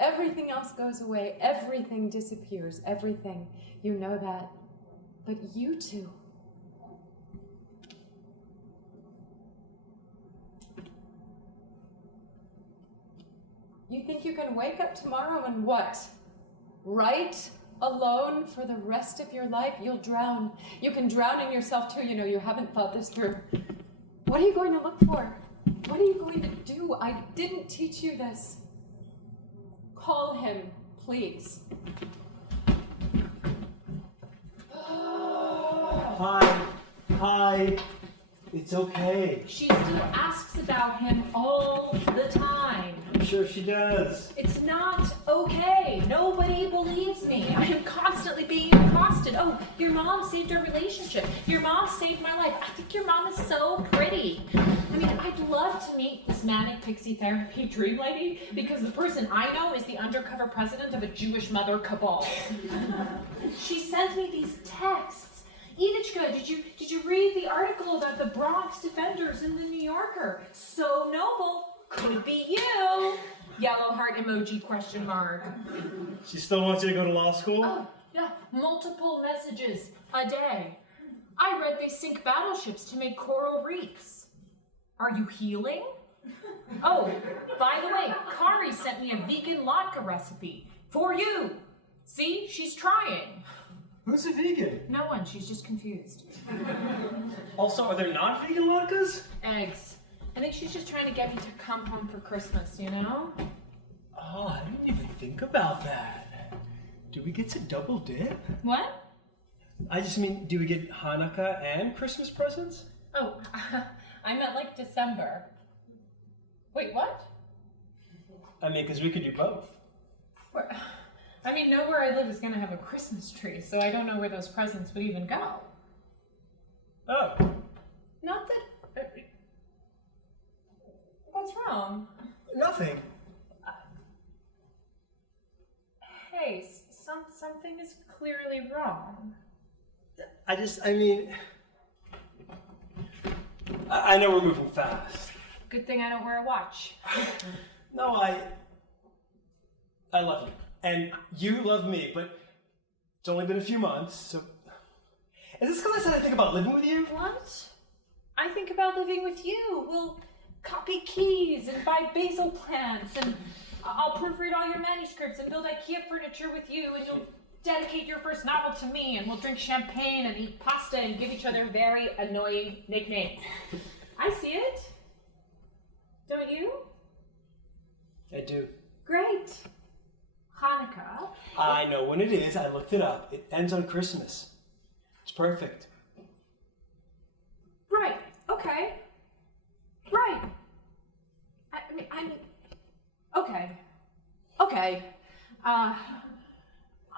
Everything else goes away. Everything disappears. Everything. You know that. But you two. You think you can wake up tomorrow and what? Write alone for the rest of your life? You'll drown. You can drown in yourself too. You know, you haven't thought this through. What are you going to look for? What are you going to do? I didn't teach you this. Call him, please. Hi. It's okay. She still asks about him all the time. I'm sure she does. It's not okay. Nobody believes me. I am constantly being accosted. Oh, your mom saved our relationship. Your mom saved my life. I think your mom is so pretty. I mean, I'd love to meet this manic pixie therapy dream lady because the person I know is the undercover president of a Jewish mother cabal. She sent me these texts. Edithka, did you read the article about the Bronx defenders in the New Yorker? So noble. Could it be you? Yellow heart emoji question mark. She still wants you to go to law school? Oh, yeah. Multiple messages a day. I read they sink battleships to make coral reefs. Are you healing? Oh, by the way, Kari sent me a vegan latke recipe. For you. See, she's trying. Who's a vegan? No one, she's just confused. Also, are there not vegan latkes? Eggs. I think she's just trying to get me to come home for Christmas, you know? Oh, I didn't even think about that. Do we get to double dip? What? I just mean, do we get Hanukkah and Christmas presents? Oh, I meant like December. Wait, what? I mean, because we could do both. Where? I mean, nowhere I live is going to have a Christmas tree, so I don't know where those presents would even go. Oh. Not that... what's wrong? Nothing. Hey, something is clearly wrong. I mean... I know we're moving fast. Good thing I don't wear a watch. No, I love you. And you love me, but it's only been a few months, so... Is this because I said I think about living with you? What? I think about living with you. We'll copy keys and buy basil plants, and I'll proofread all your manuscripts and build IKEA furniture with you, and you'll dedicate your first novel to me, and we'll drink champagne and eat pasta and give each other very annoying nicknames. I see it. Don't you? I do. Great. Hanukkah. I know when it is. I looked it up. It ends on Christmas. It's perfect. Right. Okay. Right. I mean, okay. Okay. I'm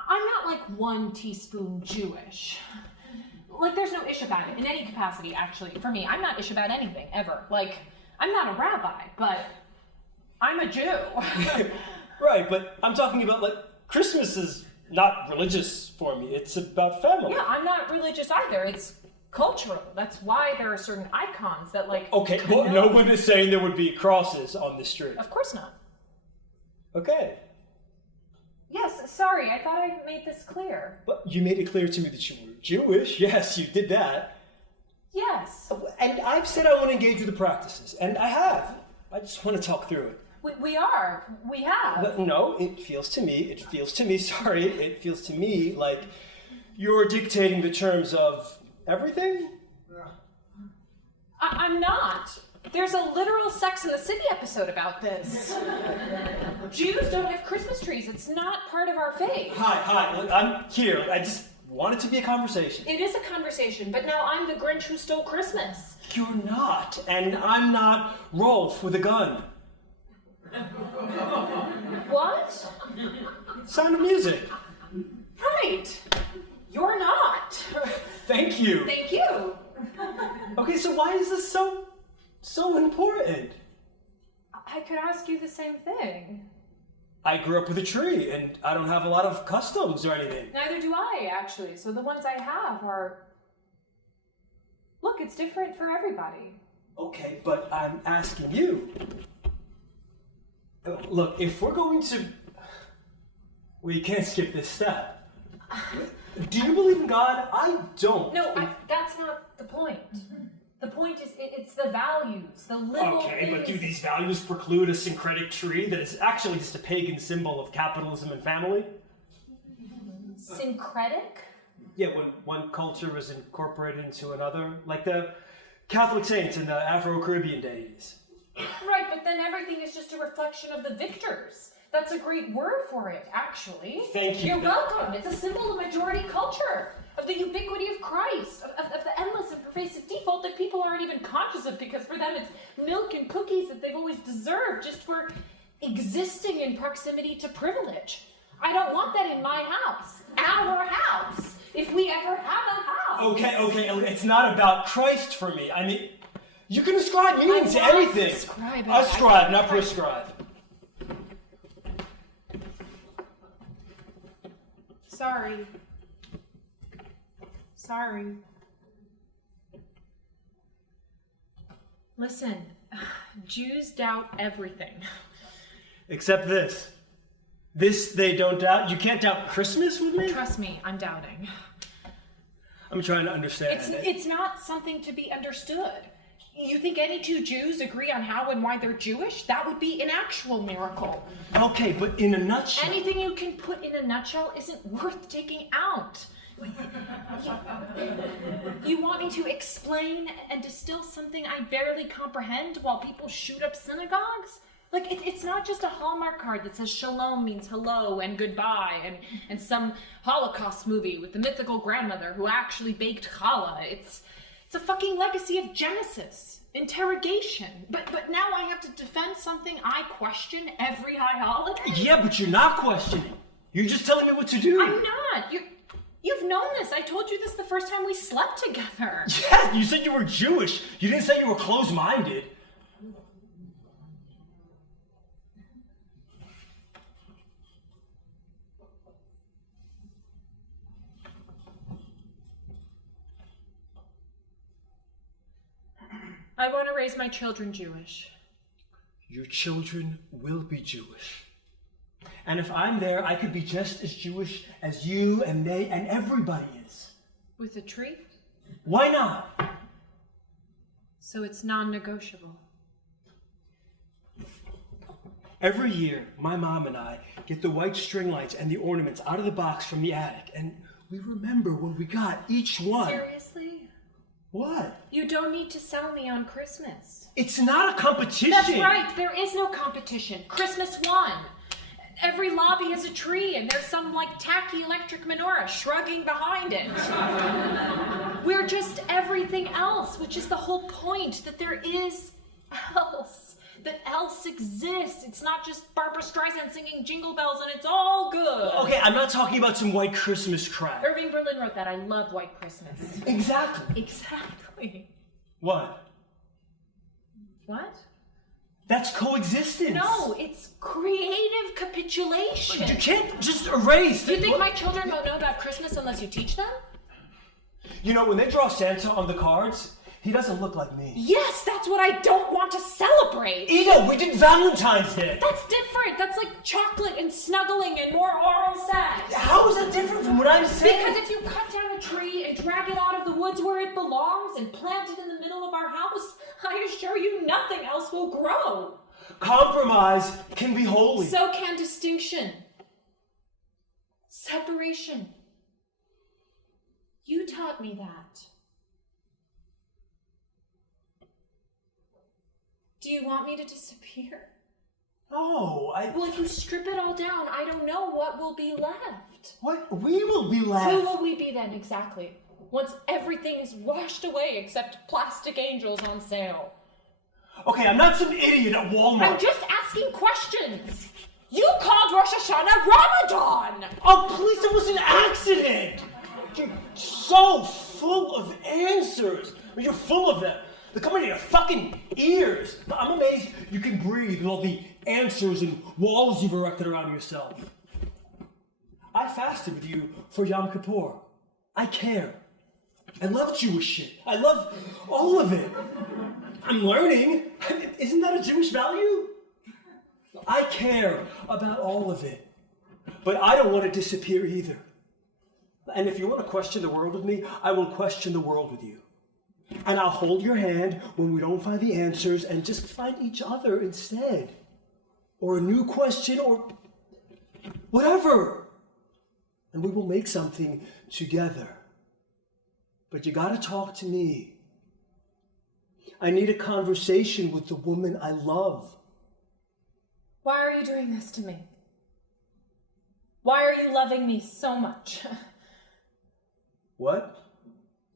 not like 1 teaspoon Jewish. Like, there's no ish about it in any capacity, actually. For me, I'm not ish about anything, ever. Like, I'm not a rabbi, but I'm a Jew. Right, but I'm talking about, like, Christmas is not religious for me. It's about family. Yeah, I'm not religious either. It's cultural. That's why there are certain icons that, like... Okay, well, no one is saying there would be crosses on the street. Of course not. Okay. Yes, sorry, I thought I made this clear. But you made it clear to me that you were Jewish. Yes, you did that. Yes. And I've said I want to engage with the practices, and I have. I just want to talk through it. We have. But no, it feels to me like you're dictating the terms of everything? I'm not. There's a literal Sex and the City episode about this. Jews don't have Christmas trees. It's not part of our faith. Hi, look, I'm here. I just want it to be a conversation. It is a conversation, but now I'm the Grinch who stole Christmas. You're not, and I'm not Rolf with a gun. What? Sound of Music. Right. You're not. Thank you. Thank you. Okay, so why is this so important? I could ask you the same thing. I grew up with a tree, and I don't have a lot of customs or anything. Neither do I, actually. So the ones I have are... Look, it's different for everybody. Okay, but I'm asking you. Look, if we're going to... Well, you can't skip this step. Do you believe in God? I don't. No, that's not the point. The point is, it's the values, the little Okay, things. but do these values preclude a syncretic tree that is actually just a pagan symbol of capitalism and family? Syncretic? Yeah, when one culture was incorporated into another, like the Catholic saints and the Afro-Caribbean deities. Right, but then everything is just a reflection of the victors. That's a great word for it, actually. Thank you. You're welcome. It's a symbol of majority culture, of the ubiquity of Christ, of the endless and pervasive default that people aren't even conscious of, because for them it's milk and cookies that they've always deserved just for existing in proximity to privilege. I don't want that in my house. Our house. If we ever have a house. Okay, it's not about Christ for me. I mean, you can ascribe meaning to anything. Ascribe, not prescribe. Sorry. Listen, Jews doubt everything. Except this. This they don't doubt. You can't doubt Christmas with me? Trust me, I'm doubting. I'm trying to understand. It's not something to be understood. You think any two Jews agree on how and why they're Jewish? That would be an actual miracle. Okay, but in a nutshell. Anything you can put in a nutshell isn't worth taking out. You want me to explain and distill something I barely comprehend while people shoot up synagogues? Like, it's not just a Hallmark card that says shalom means hello and goodbye, and some Holocaust movie with the mythical grandmother who actually baked challah. It's a fucking legacy of Genesis. Interrogation. But now I have to defend something I question every high holiday? Yeah, but you're not questioning. You're just telling me what to do. I'm not. You've known this. I told you this the first time we slept together. Yeah, you said you were Jewish. You didn't say you were closed-minded. I want to raise my children Jewish. Your children will be Jewish. And if I'm there, I could be just as Jewish as you and they and everybody is. With a tree? Why not? So it's non-negotiable. Every year, my mom and I get the white string lights and the ornaments out of the box from the attic, and we remember when we got each one. Seriously? What? You don't need to sell me on Christmas. It's not a competition. That's right, there is no competition. Christmas won. Every lobby has a tree and there's some like tacky electric menorah shrugging behind it. We're just everything else, which is the whole point, that there is else. That else exists. It's not just Barbara Streisand singing Jingle Bells and it's all good. Okay, I'm not talking about some white Christmas crap. Irving Berlin wrote that. I love White Christmas. Exactly. Exactly. What? What? That's coexistence. No, it's creative capitulation. You can't just erase. Do you think my children won't know about Christmas unless you teach them? You know, when they draw Santa on the cards, he doesn't look like me. Yes, that's what I don't want to celebrate. Ida, we did Valentine's Day. That's different. That's like chocolate and snuggling and more oral sex. How is that different from what I'm saying? Because if you cut down a tree and drag it out of the woods where it belongs and plant it in the middle of our house, I assure you nothing else will grow. Compromise can be holy. So can distinction. Separation. You taught me that. Do you want me to disappear? No, Well, if you strip it all down, I don't know what will be left. What? We will be left. Who will we be then, exactly? Once everything is washed away except plastic angels on sale. Okay, I'm not some idiot at Walmart. I'm just asking questions. You called Rosh Hashanah Ramadan! Oh, please, it was an accident. You're so full of answers. You're full of them. They're coming to your fucking ears. I'm amazed you can breathe with all the answers and walls you've erected around yourself. I fasted with you for Yom Kippur. I care. I love Jewish shit. I love all of it. I'm learning. Isn't that a Jewish value? I care about all of it. But I don't want to disappear either. And if you want to question the world with me, I will question the world with you. And I'll hold your hand when we don't find the answers and just find each other instead. Or a new question or whatever. And we will make something together. But you gotta talk to me. I need a conversation with the woman I love. Why are you doing this to me? Why are you loving me so much? What?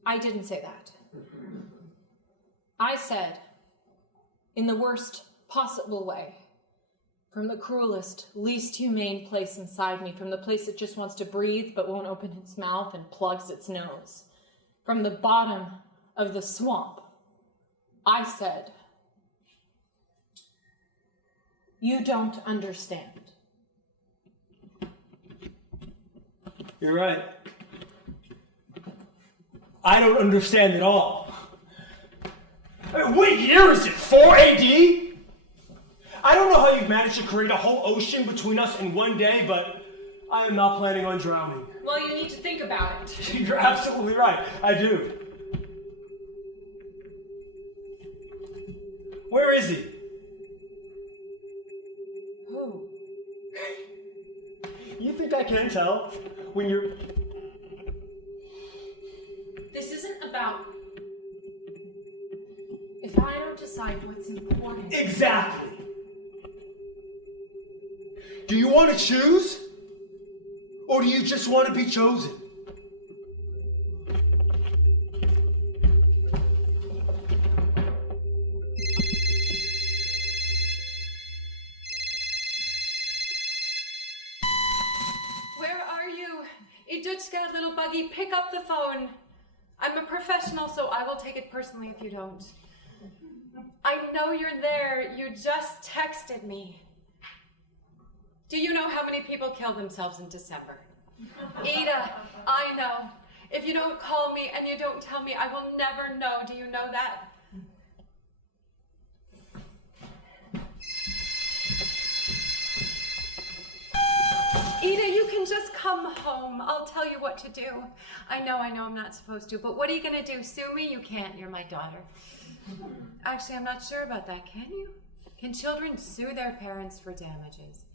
I didn't say that. I said, in the worst possible way, from the cruelest, least humane place inside me, from the place that just wants to breathe but won't open its mouth and plugs its nose, from the bottom of the swamp, I said, you don't understand. You're right. I don't understand at all. What year is it? 4 AD? I don't know how you've managed to create a whole ocean between us in one day, but I am not planning on drowning. Well, you need to think about it. You're absolutely right. I do. Where is he? Who? You think I can't tell when you're... This isn't about if I don't decide what's important. Exactly. Do you want to choose? Or do you just want to be chosen? Where are you? Idutska, little buggy, pick up the phone. I'm a professional, so I will take it personally if you don't. I know you're there. You just texted me. Do you know how many people kill themselves in December? Ida, I know. If you don't call me and you don't tell me, I will never know. Do you know that? can just come home. I'll tell you what to do. I know I'm not supposed to, but what are you gonna do? Sue me? You can't. You're my daughter. Actually, I'm not sure about that. Can you? Can children sue their parents for damages?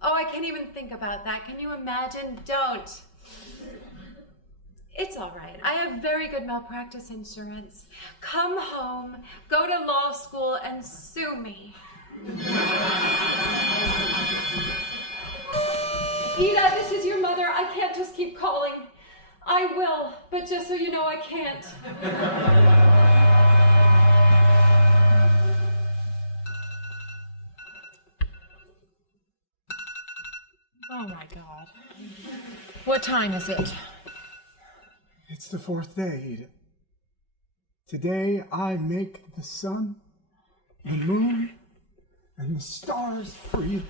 Oh, I can't even think about that. Can you imagine? Don't. It's all right. I have very good malpractice insurance. Come home, go to law school, and sue me. Ida, this is your mother. I can't just keep calling. I will, but just so you know, I can't. Oh my God. What time is it? It's the 4th day, Ida. Today I make the sun, the moon, and the stars for you.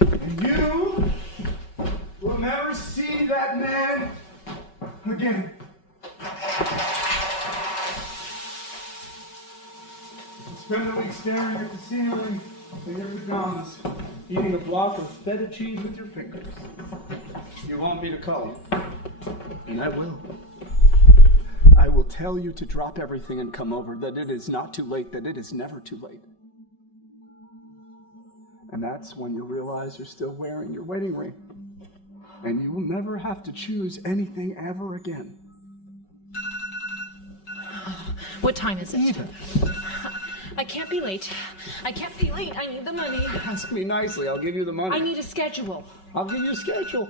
And you will never see that man again. Spend the week staring at the ceiling, thinking of the guns, eating a block of feta cheese with your fingers. You want me to call you? And I will. I will tell you to drop everything and come over, that it is not too late, that it is never too late. And that's when you realize you're still wearing your wedding ring. And you will never have to choose anything ever again. What time is it? I can't be late. I can't be late. I need the money. Ask me nicely, I'll give you the money. I need a schedule. I'll give you a schedule.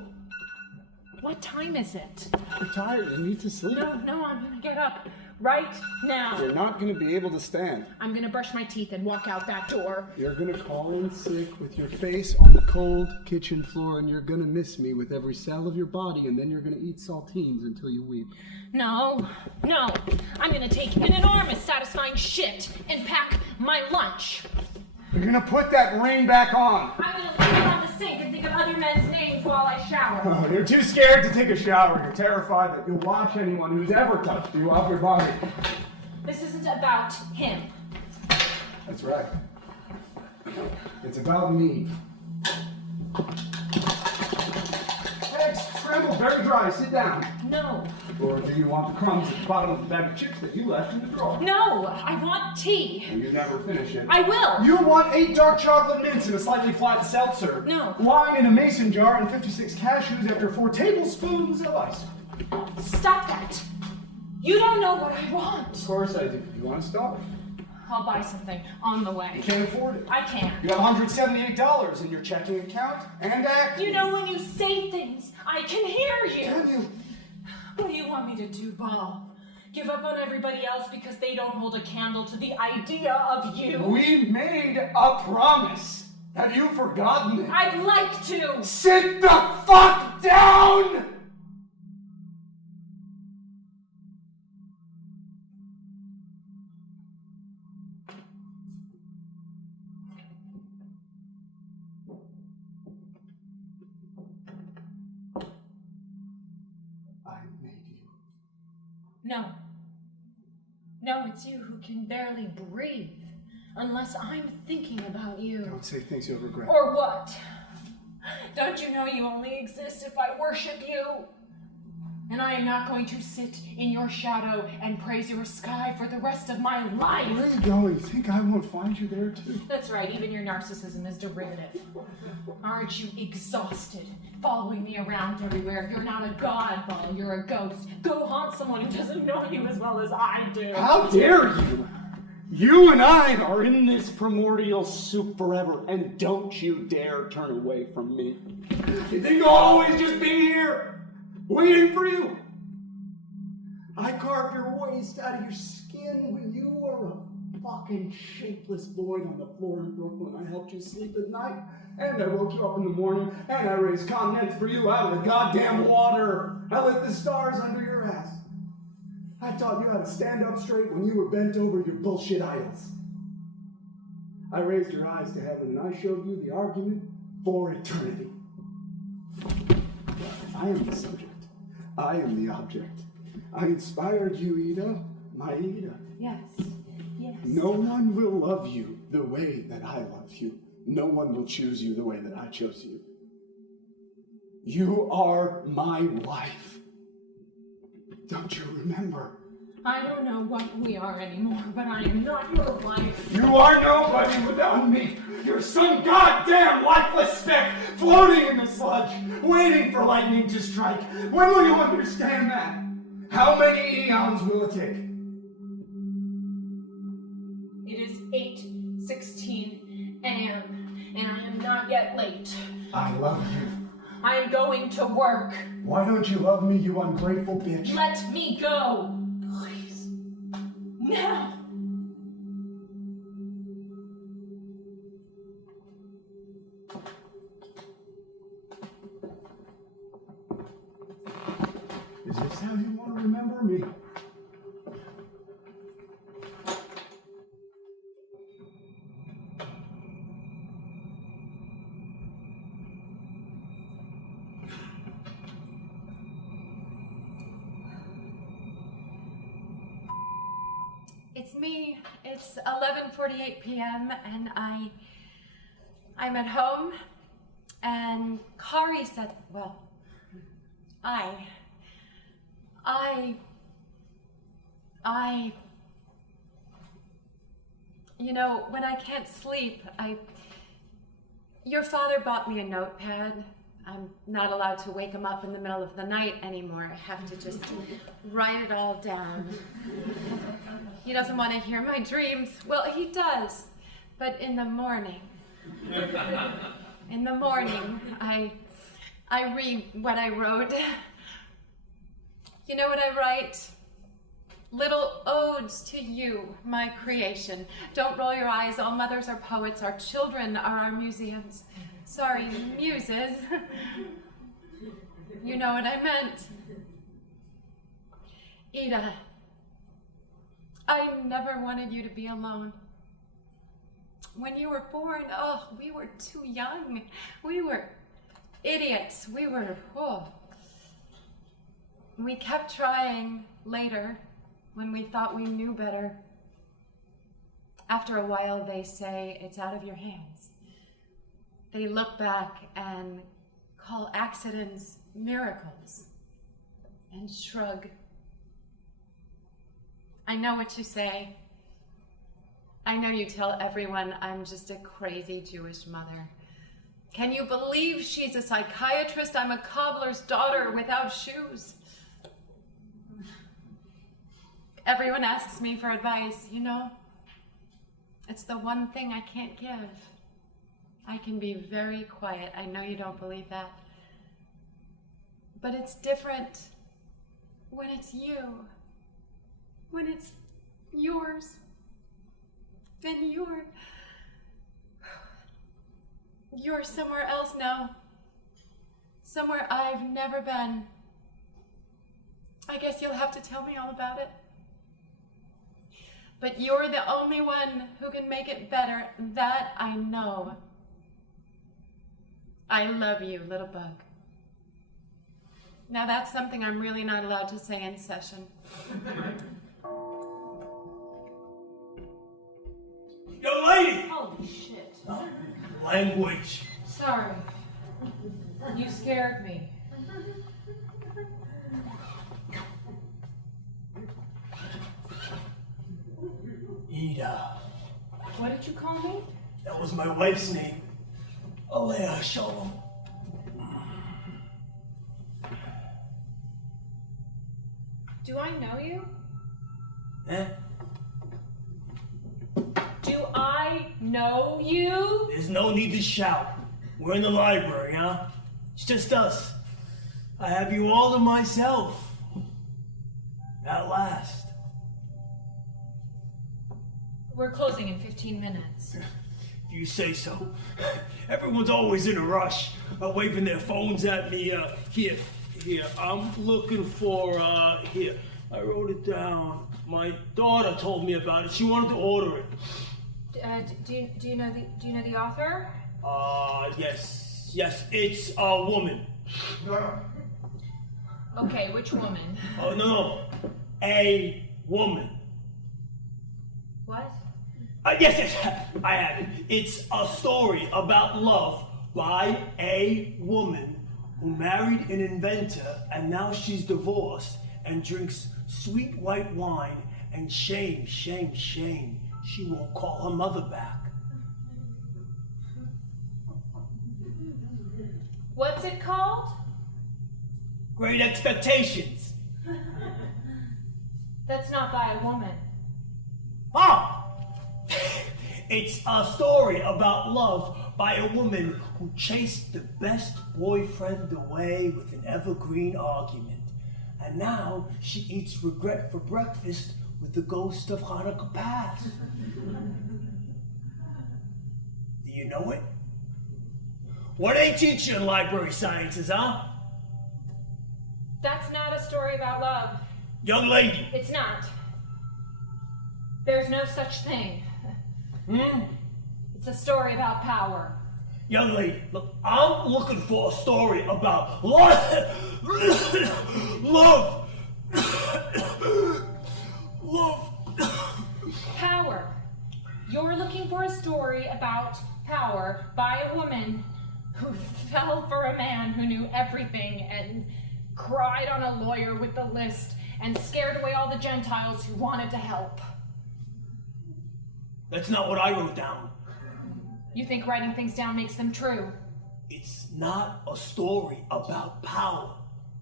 What time is it? You're tired, you need to sleep. No, I'm gonna get up right now. You're not going to be able to stand. I'm gonna brush my teeth and walk out that door. You're gonna call in sick with your face on the cold kitchen floor, and you're gonna miss me with every cell of your body, and then you're gonna eat saltines until you weep. No. I'm gonna take an enormous satisfying shit and pack my lunch. You're gonna put that ring back on. I'm gonna leave it on the sink and think of other men's names while I shower. Oh, you're too scared to take a shower. You're terrified that you'll wash anyone who's ever touched you off your body. This isn't about him. That's right. It's about me. Eggs scrambled, very dry. Sit down. No. Or do you want the crumbs at the bottom of the bag of chips that you left in the drawer? No, I want tea. And you never finish it. I will. You want 8 dark chocolate mints and a slightly flat seltzer. No. Wine in a mason jar and 56 cashews after 4 tablespoons of ice. Stop that. You don't know what I want. Of course I do. You want to stop? I'll buy something on the way. You can't afford it. I can't. You have $178 in your checking account and act. You know when you say things, I can hear you. Can you? What do you want me to do, Paul? Give up on everybody else because they don't hold a candle to the idea of you? We made a promise. Have you forgotten it? I'd like to. Sit the fuck down! No, it's you who can barely breathe unless I'm thinking about you. Don't say things you'll regret. Or what? Don't you know you only exist if I worship you? And I am not going to sit in your shadow and praise your sky for the rest of my life. Where are you going? You think I won't find you there too? That's right, even your narcissism is derivative. Aren't you exhausted following me around everywhere? You're not a god, Paul, you're a ghost. Go haunt someone who doesn't know you as well as I do. How dare you? You and I are in this primordial soup forever, and don't you dare turn away from me. You think I'll always just be here, waiting for you? I carved your waist out of your skin when you were a fucking shapeless void on the floor in Brooklyn. I helped you sleep at night, and I woke you up in the morning, and I raised continents for you out of the goddamn water. I lit the stars under your ass. I taught you how to stand up straight when you were bent over your bullshit idols. I raised your eyes to heaven, and I showed you the argument for eternity. I am the subject. I am the object. I inspired you, Ida, my Ida. Yes. No one will love you the way that I love you. No one will choose you the way that I chose you. You are my wife. Don't you remember? I don't know what we are anymore, but I am not your wife. You are nobody without me. You're some goddamn lifeless speck floating in the sludge, waiting for lightning to strike. When will you understand that? How many eons will it take? It is 8:16 a.m. and I am not yet late. I love you. I am going to work. Why don't you love me, you ungrateful bitch? Let me go, please. Now. Is this how you want to remember me? It's me. It's 11:48 p.m. and I'm at home, and Kari said, well, you know, when I can't sleep, your father bought me a notepad. I'm not allowed to wake him up in the middle of the night anymore. I have to just write it all down. He doesn't want to hear my dreams. Well, he does, but in the morning. I read what I wrote. You know what I write? Little odes to you, my creation. Don't roll your eyes. All mothers are poets. Our children are our museums. Sorry, muses. You know what I meant. Ida, I never wanted you to be alone. When you were born, oh, we were too young. We were idiots. We kept trying later when we thought we knew better. After a while, they say it's out of your hands. They look back and call accidents miracles and shrug. I know what you say. I know you tell everyone I'm just a crazy Jewish mother. Can you believe she's a psychiatrist? I'm a cobbler's daughter without shoes. Everyone asks me for advice, you know? It's the one thing I can't give. I can be very quiet. I know you don't believe that. But it's different when it's you. When it's yours. Then you're somewhere else now. Somewhere I've never been. I guess you'll have to tell me all about it. But you're the only one who can make it better. That I know. I love you, little bug. Now that's something I'm really not allowed to say in session. Yo, lady! Holy shit. Language. Sorry. You scared me. Ida. What did you call me? That was my wife's name. Alea Shalom. Do I know you? Eh? Do I know you? There's no need to shout. We're in the library, huh? It's just us. I have you all to myself. At last. We're closing in 15 minutes. If you say so. Everyone's always in a rush, waving their phones at me. Here, I'm looking for, here. I wrote it down. My daughter told me about it. She wanted to order it. Do you know the author? Yes, it's a woman. Okay, which woman? Oh, no, a woman. What? Yes, I have it. It's a story about love by a woman who married an inventor and now she's divorced and drinks sweet white wine, and shame, shame, shame, she won't call her mother back. What's it called? Great Expectations. That's not by a woman. Oh! It's a story about love by a woman who chased the best boyfriend away with an evergreen argument. And now she eats regret for breakfast with the ghost of Hanukkah past. Do you know it? What they teach you in library sciences, huh? That's not a story about love. Young lady. It's not. There's no such thing. It's a story about power. Young lady, look, I'm looking for a story about love. Love. Love. Power. You're looking for a story about power by a woman who fell for a man who knew everything and cried on a lawyer with the list and scared away all the Gentiles who wanted to help. That's not what I wrote down. You think writing things down makes them true? It's not a story about power.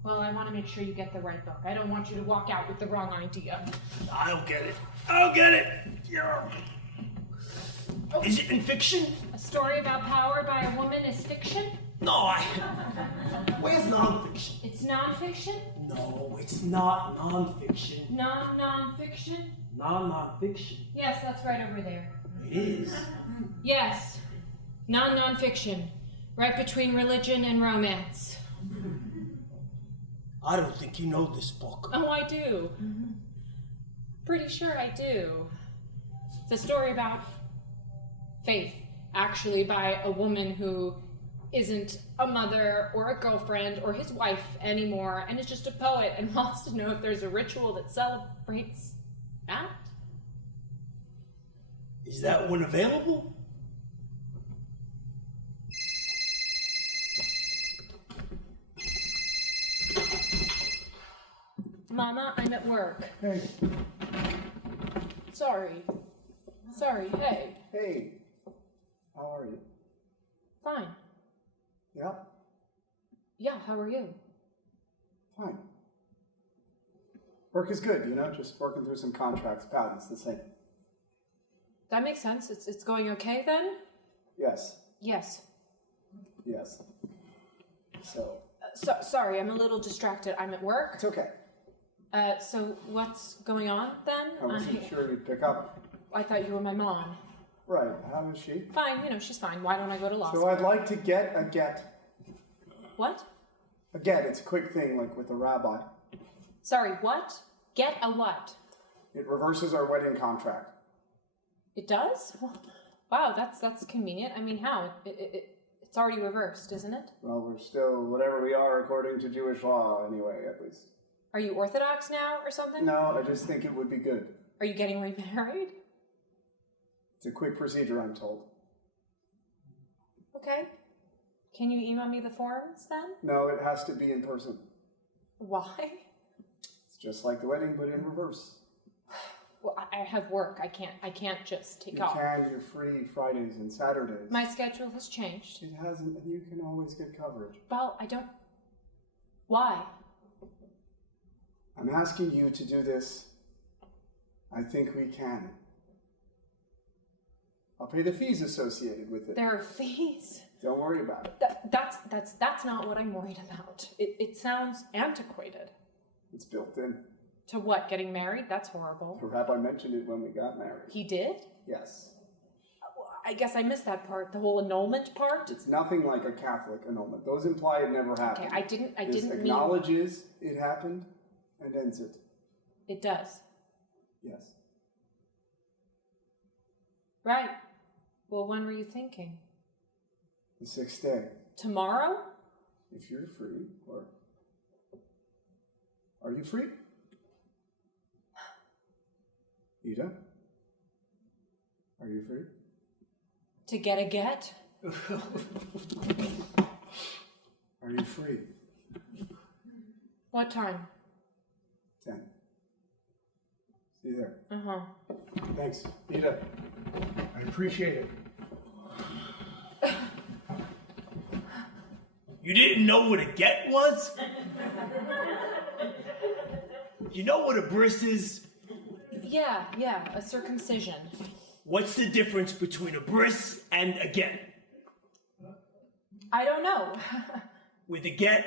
Well, I want to make sure you get the right book. I don't want you to walk out with the wrong idea. I don't get it. I don't get it. Yeah. Is it in fiction? A story about power by a woman is fiction? No, where's nonfiction? It's nonfiction? No, it's not nonfiction. Non-nonfiction? Non-nonfiction. Yes, that's right over there. It is. Yes. Non-nonfiction. Right between religion and romance. I don't think you know this book. Oh, I do. Pretty sure I do. It's a story about faith, actually, by a woman who isn't a mother or a girlfriend or his wife anymore and is just a poet and wants to know if there's a ritual that celebrates that. Is that one available? Mama, I'm at work. Hey. Sorry. Hey. Hey. How are you? Fine. Yeah? Yeah, how are you? Fine. Work is good, you know, just working through some contracts. It's the same. That makes sense. It's going okay then? Yes. Yes. Yes. So, Sorry, I'm a little distracted. I'm at work. it's okay. So what's going on then? I wasn't sure you'd pick up. I thought you were my mom. Right, how is she? Fine, she's fine. Why don't I go to law So school? I'd like to get a get. What? A get, it's a quick thing, like with a rabbi. Sorry, what? Get a what? It reverses our wedding contract. It does? Wow, that's convenient. I mean, how? It's already reversed, isn't it? Well, we're still whatever we are according to Jewish law, anyway, at least. Are you Orthodox now or something? No, I just think it would be good. Are you getting remarried? It's a quick procedure, I'm told. Okay. Can you email me the forms then? No, it has to be in person. Why? It's just like the wedding, but in reverse. Well, I have work. I can't just take You off. can, you're free Fridays and Saturdays. My schedule has changed. It hasn't, and you can always get coverage. Well, I don't. Why? I'm asking you to do this. I think we can. I'll pay the fees associated with it. There are fees. Don't worry about it. That's not what I'm worried about. It sounds antiquated. It's built in. To what? Getting married? That's horrible. The rabbi mentioned it when we got married. He did? Yes. I guess I missed that part. The whole annulment part. It's nothing like a Catholic annulment. Those imply it never happened. Okay, I didn't This mean. acknowledges it happened and ends it. It does. Yes. Right. Well, when were you thinking? The 6th day. Tomorrow? If you're free, or are you free? Ida? Are you free? To get a get? Are you free? What time? 10. See you there. Uh-huh. Thanks, Ida. I appreciate it. You didn't know what a get was? You know what a bris is? Yeah, a circumcision. What's the difference between a bris and a get? I don't know. With a get,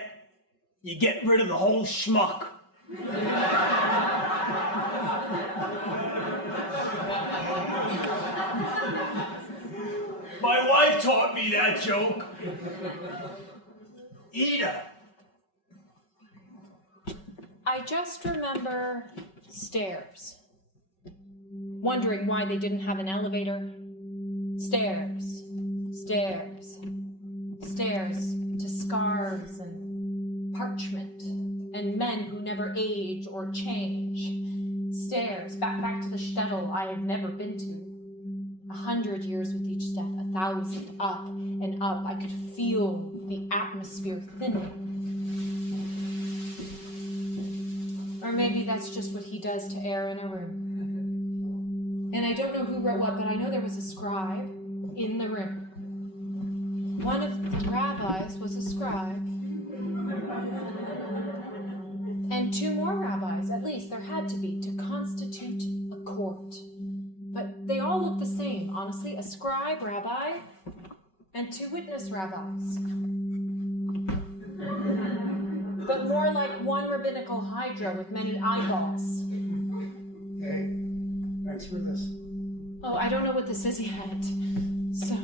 you get rid of the whole schmuck. My wife taught me that joke. Ida. I just remember stairs. Wondering why they didn't have an elevator. Stairs to scarves and parchment and men who never age or change. Stairs back to the shtetl I had never been to. 100 years with each step, 1,000 up and up. I could feel the atmosphere thinning. Or maybe that's just what he does to air in a room. And I don't know who wrote what, but I know there was a scribe in the room. One of the rabbis was a scribe. And 2 more rabbis, at least, there had to be, to constitute a court. But they all look the same, honestly. A scribe rabbi and 2 witness rabbis. But more like one rabbinical hydra with many eyeballs. Hey, thanks for this. Oh, I don't know what this is yet. So.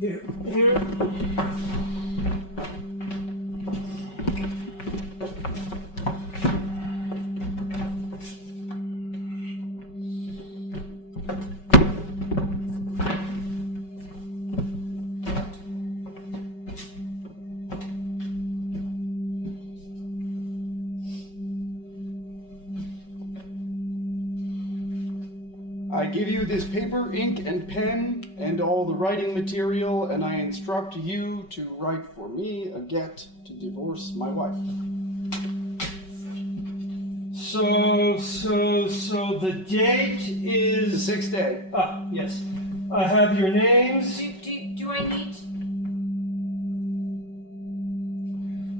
Here. I give you this paper, ink, and pen, and all the writing material, and I instruct you to write for me a get to divorce my wife. So the date is... The 6th day. Ah, yes. I have your names. Do I need...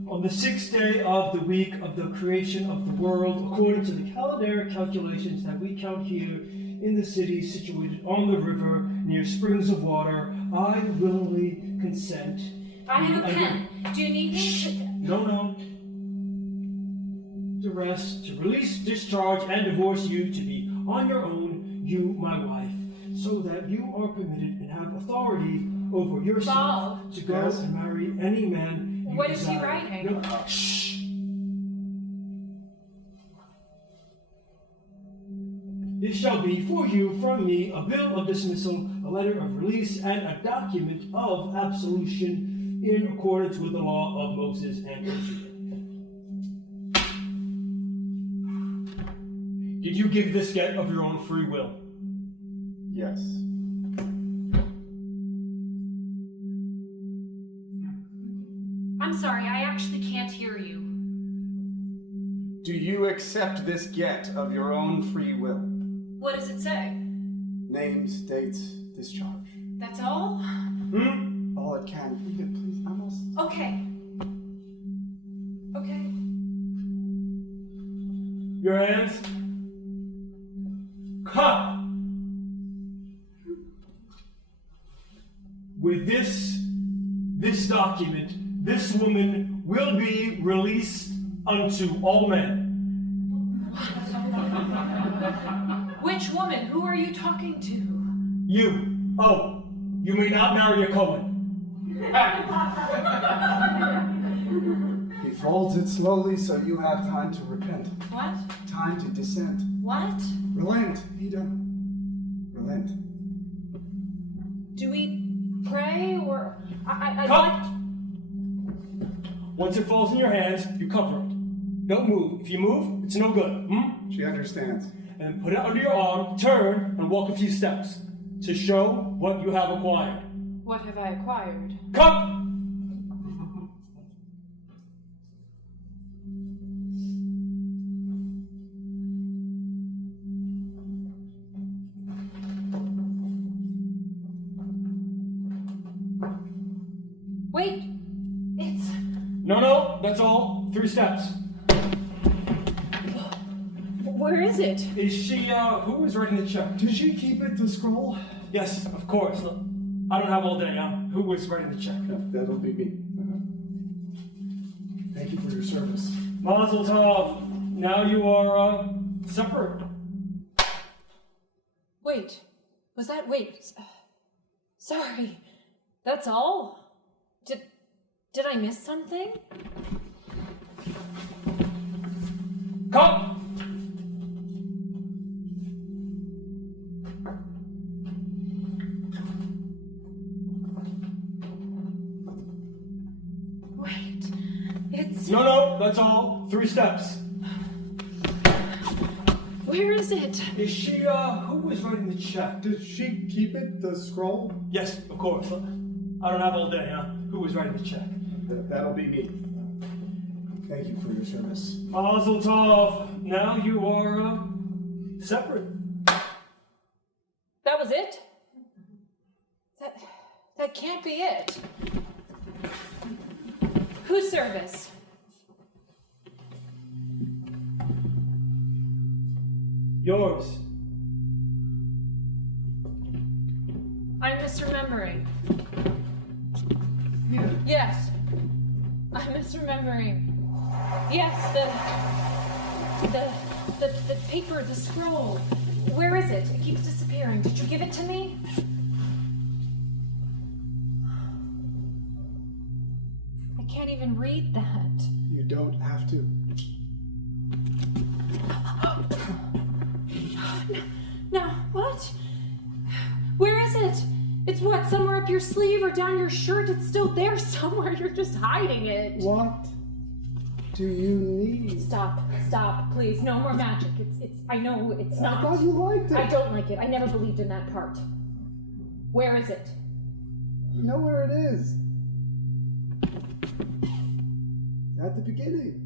On the 6th day of the week of the creation of the world, according to the calendar calculations that we count here in the city situated on the river near springs of water, I willingly consent. I have a pen. Do you need me? No. The rest, to release, discharge, and divorce you to be on your own, you, my wife, so that you are permitted and have authority over yourself to go Yes. and marry any man you What is he desire. writing? No, shh. This shall be for you from me a bill of dismissal, a letter of release, and a document of absolution in accordance with the law of Moses and Israel. Did you give this get of your own free will? Yes. I'm sorry, I actually can't hear you. Do you accept this get of your own free will? What does it say? Names, dates, discharge. That's all? All it can. Read it, please. Almost. Okay. Your hands. Cut! With this document, this woman will be released unto all men. Which woman? Who are you talking to? You. Oh, you may not marry a Cohen. He folds it slowly so you have time to repent. What? Time to dissent. What? Relent, Ida. Relent. Do we pray or... I Cut! Once it falls in your hands, you cover it. Don't move. If you move, it's no good. She understands. And put it under your arm, turn, and walk a few steps to show what you have acquired. What have I acquired? Cup! Wait! It's. No, that's all. 3 steps. Where is it? Is she, who was writing the check? Did she keep it, the scroll? Yes, of course. Look, I don't have all day, huh? Who was writing the check? That'll be me. Thank you for your service. Mazel tov. Now you are, separate. Wait. Was that. Wait. Sorry. That's all? Did I miss something? Cup! Wait. It's. No, that's all. 3 steps. Where is it? Is she, who was writing the check? Did she keep it, the scroll? Yes, of course. Look, I don't have all day, huh? Who was writing the check? That'll be me. Thank you for your service. Mazel tov. Now you are, separate. That was it? That can't be it. Whose service? Yours. I'm misremembering. Yes. I'm misremembering. Yes, the paper, the scroll. Where is it? It keeps disappearing. Did you give it to me? I can't even read that. You don't have to. No, what? Where is it? It's what, somewhere up your sleeve or down your shirt? It's still there somewhere. You're just hiding it. What do you need? Stop, please. No more magic. I know it's not. I thought you liked it. I don't like it. I never believed in that part. Where is it? You know where it is. At the beginning.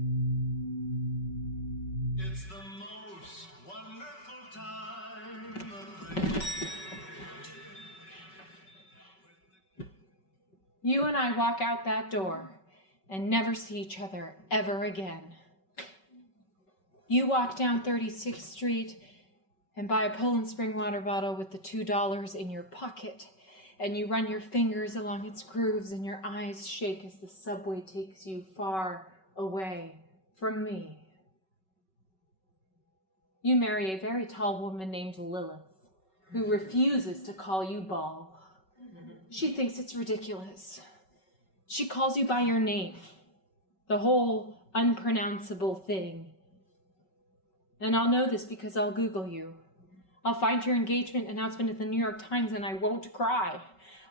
It's the most wonderful time of the year. You and I walk out that door and never see each other ever again. You walk down 36th Street and buy a Poland Spring water bottle with the $2 in your pocket, and you run your fingers along its grooves and your eyes shake as the subway takes you far away from me. You marry a very tall woman named Lilith, who refuses to call you Ball. She thinks it's ridiculous. She calls you by your name, the whole unpronounceable thing. And I'll know this because I'll Google you. I'll find your engagement announcement in the New York Times and I won't cry.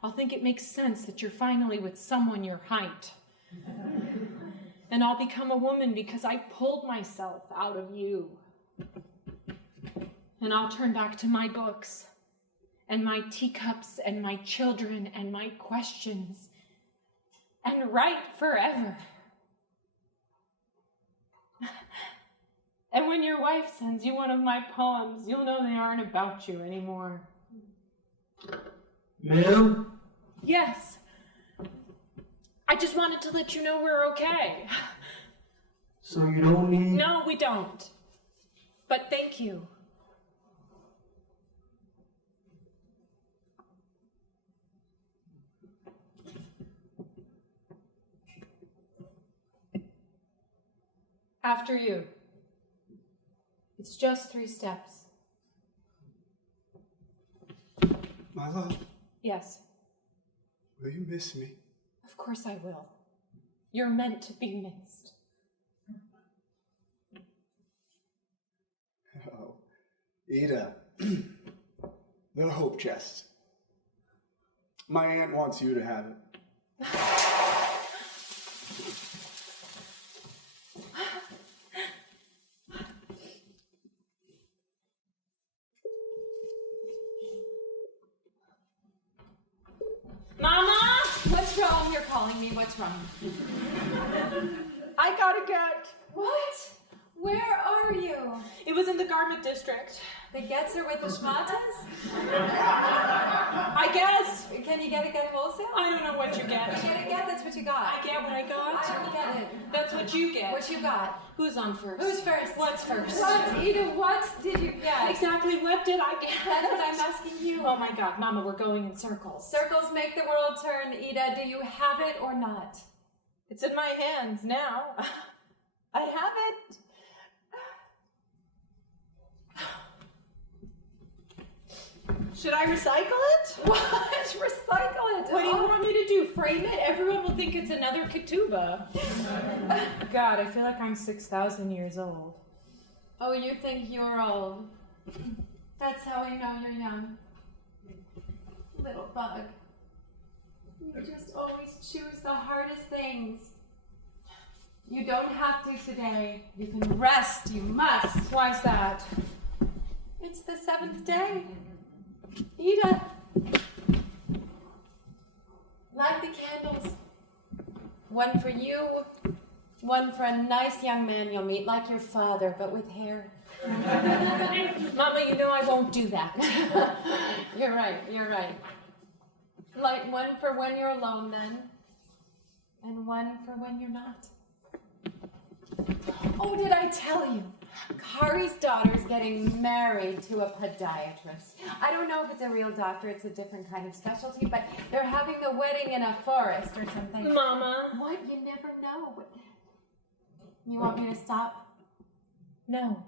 I'll think it makes sense that you're finally with someone your height. And I'll become a woman because I pulled myself out of you. And I'll turn back to my books and my teacups and my children and my questions and write forever. And when your wife sends you one of my poems, you'll know they aren't about you anymore. Ma'am? Yes. I just wanted to let you know we're okay. So you don't need... No, we don't. But thank you. After you. It's just 3 steps. My love, Yes, will you miss me? of course I will. You're meant to be missed. Oh, Ida, the hope chest. My aunt wants you to have it. Mama? What's wrong? You're calling me. What's wrong? I got a get. What? Where are you? It was in the garment district. The gets are with the schmatas? I guess. Can you get a wholesale? I don't know what you get. You get a get, that's what you got. I get what I got. I don't get it. That's what you get. What you got? Who's on first? Who's first? What's first? What, Ida, what did you get? Exactly what did I get? That's what I'm asking you. Oh my God, Mama, we're going in circles. Circles make the world turn, Ida. Do you have it or not? It's in my hands now. I have it. Should I recycle it? What? Recycle it. What do you want me to do? Frame it? Everyone will think it's another ketubah. God, I feel like I'm 6,000 years old. Oh, you think you're old. That's how I know you're young. Little bug. You just always choose the hardest things. You don't have to today. You can rest. You must. Why's that? It's the 7th day. Ida. Light the candles. One for you, one for a nice young man you'll meet, like your father, but with hair. Mama, you know I won't do that. You're right, you're right. Light one for when you're alone then, and one for when you're not. Oh, did I tell you? Kari's daughter's getting married to a podiatrist. I don't know if it's a real doctor, it's a different kind of specialty, but they're having the wedding in a forest or something. Mama. What? You never know. You want me to stop? No.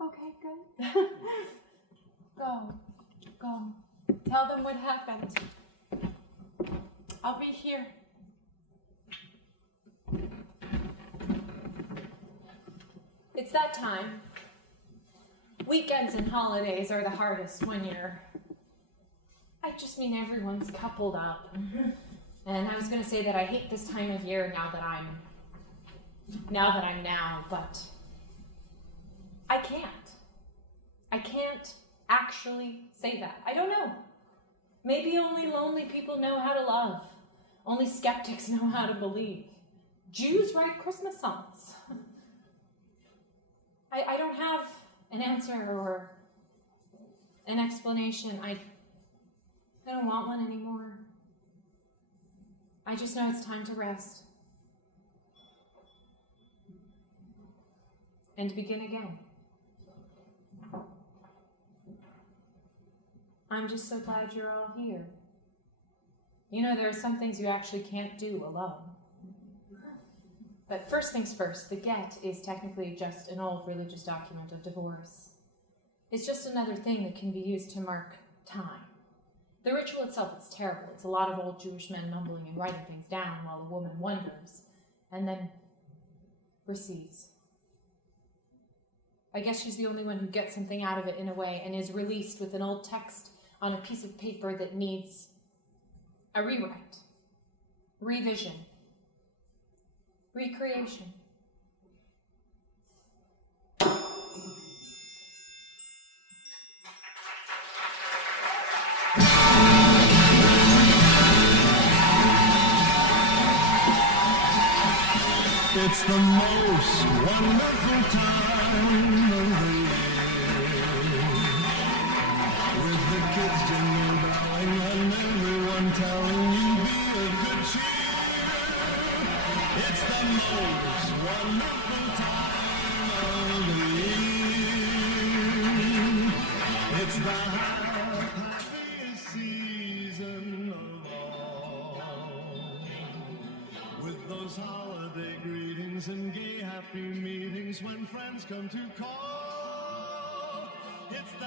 Okay, good. Go. Go. Tell them what happened. I'll be here. It's that time. Weekends and holidays are the hardest when I just mean everyone's coupled up. And I was gonna say that I hate this time of year now that I'm now, but I can't. I can't actually say that. I don't know. Maybe only lonely people know how to love. Only skeptics know how to believe. Jews write Christmas songs. I don't have an answer or an explanation. I don't want one anymore. I just know it's time to rest. And begin again. I'm just so glad you're all here. You know, there are some things you actually can't do alone. But first things first, the get is technically just an old religious document of divorce. It's just another thing that can be used to mark time. The ritual itself is terrible. It's a lot of old Jewish men mumbling and writing things down while the woman wonders and then receives. I guess she's the only one who gets something out of it in a way and is released with an old text on a piece of paper that needs a rewrite, revision, recreation. It's the most wonderful time of the year, with the kids jingle belling and everyone telling you be of good cheer. It's the most wonderful time of the year. It's the happiest season of all, with those holiday greetings and gay happy meetings when friends come to call. It's the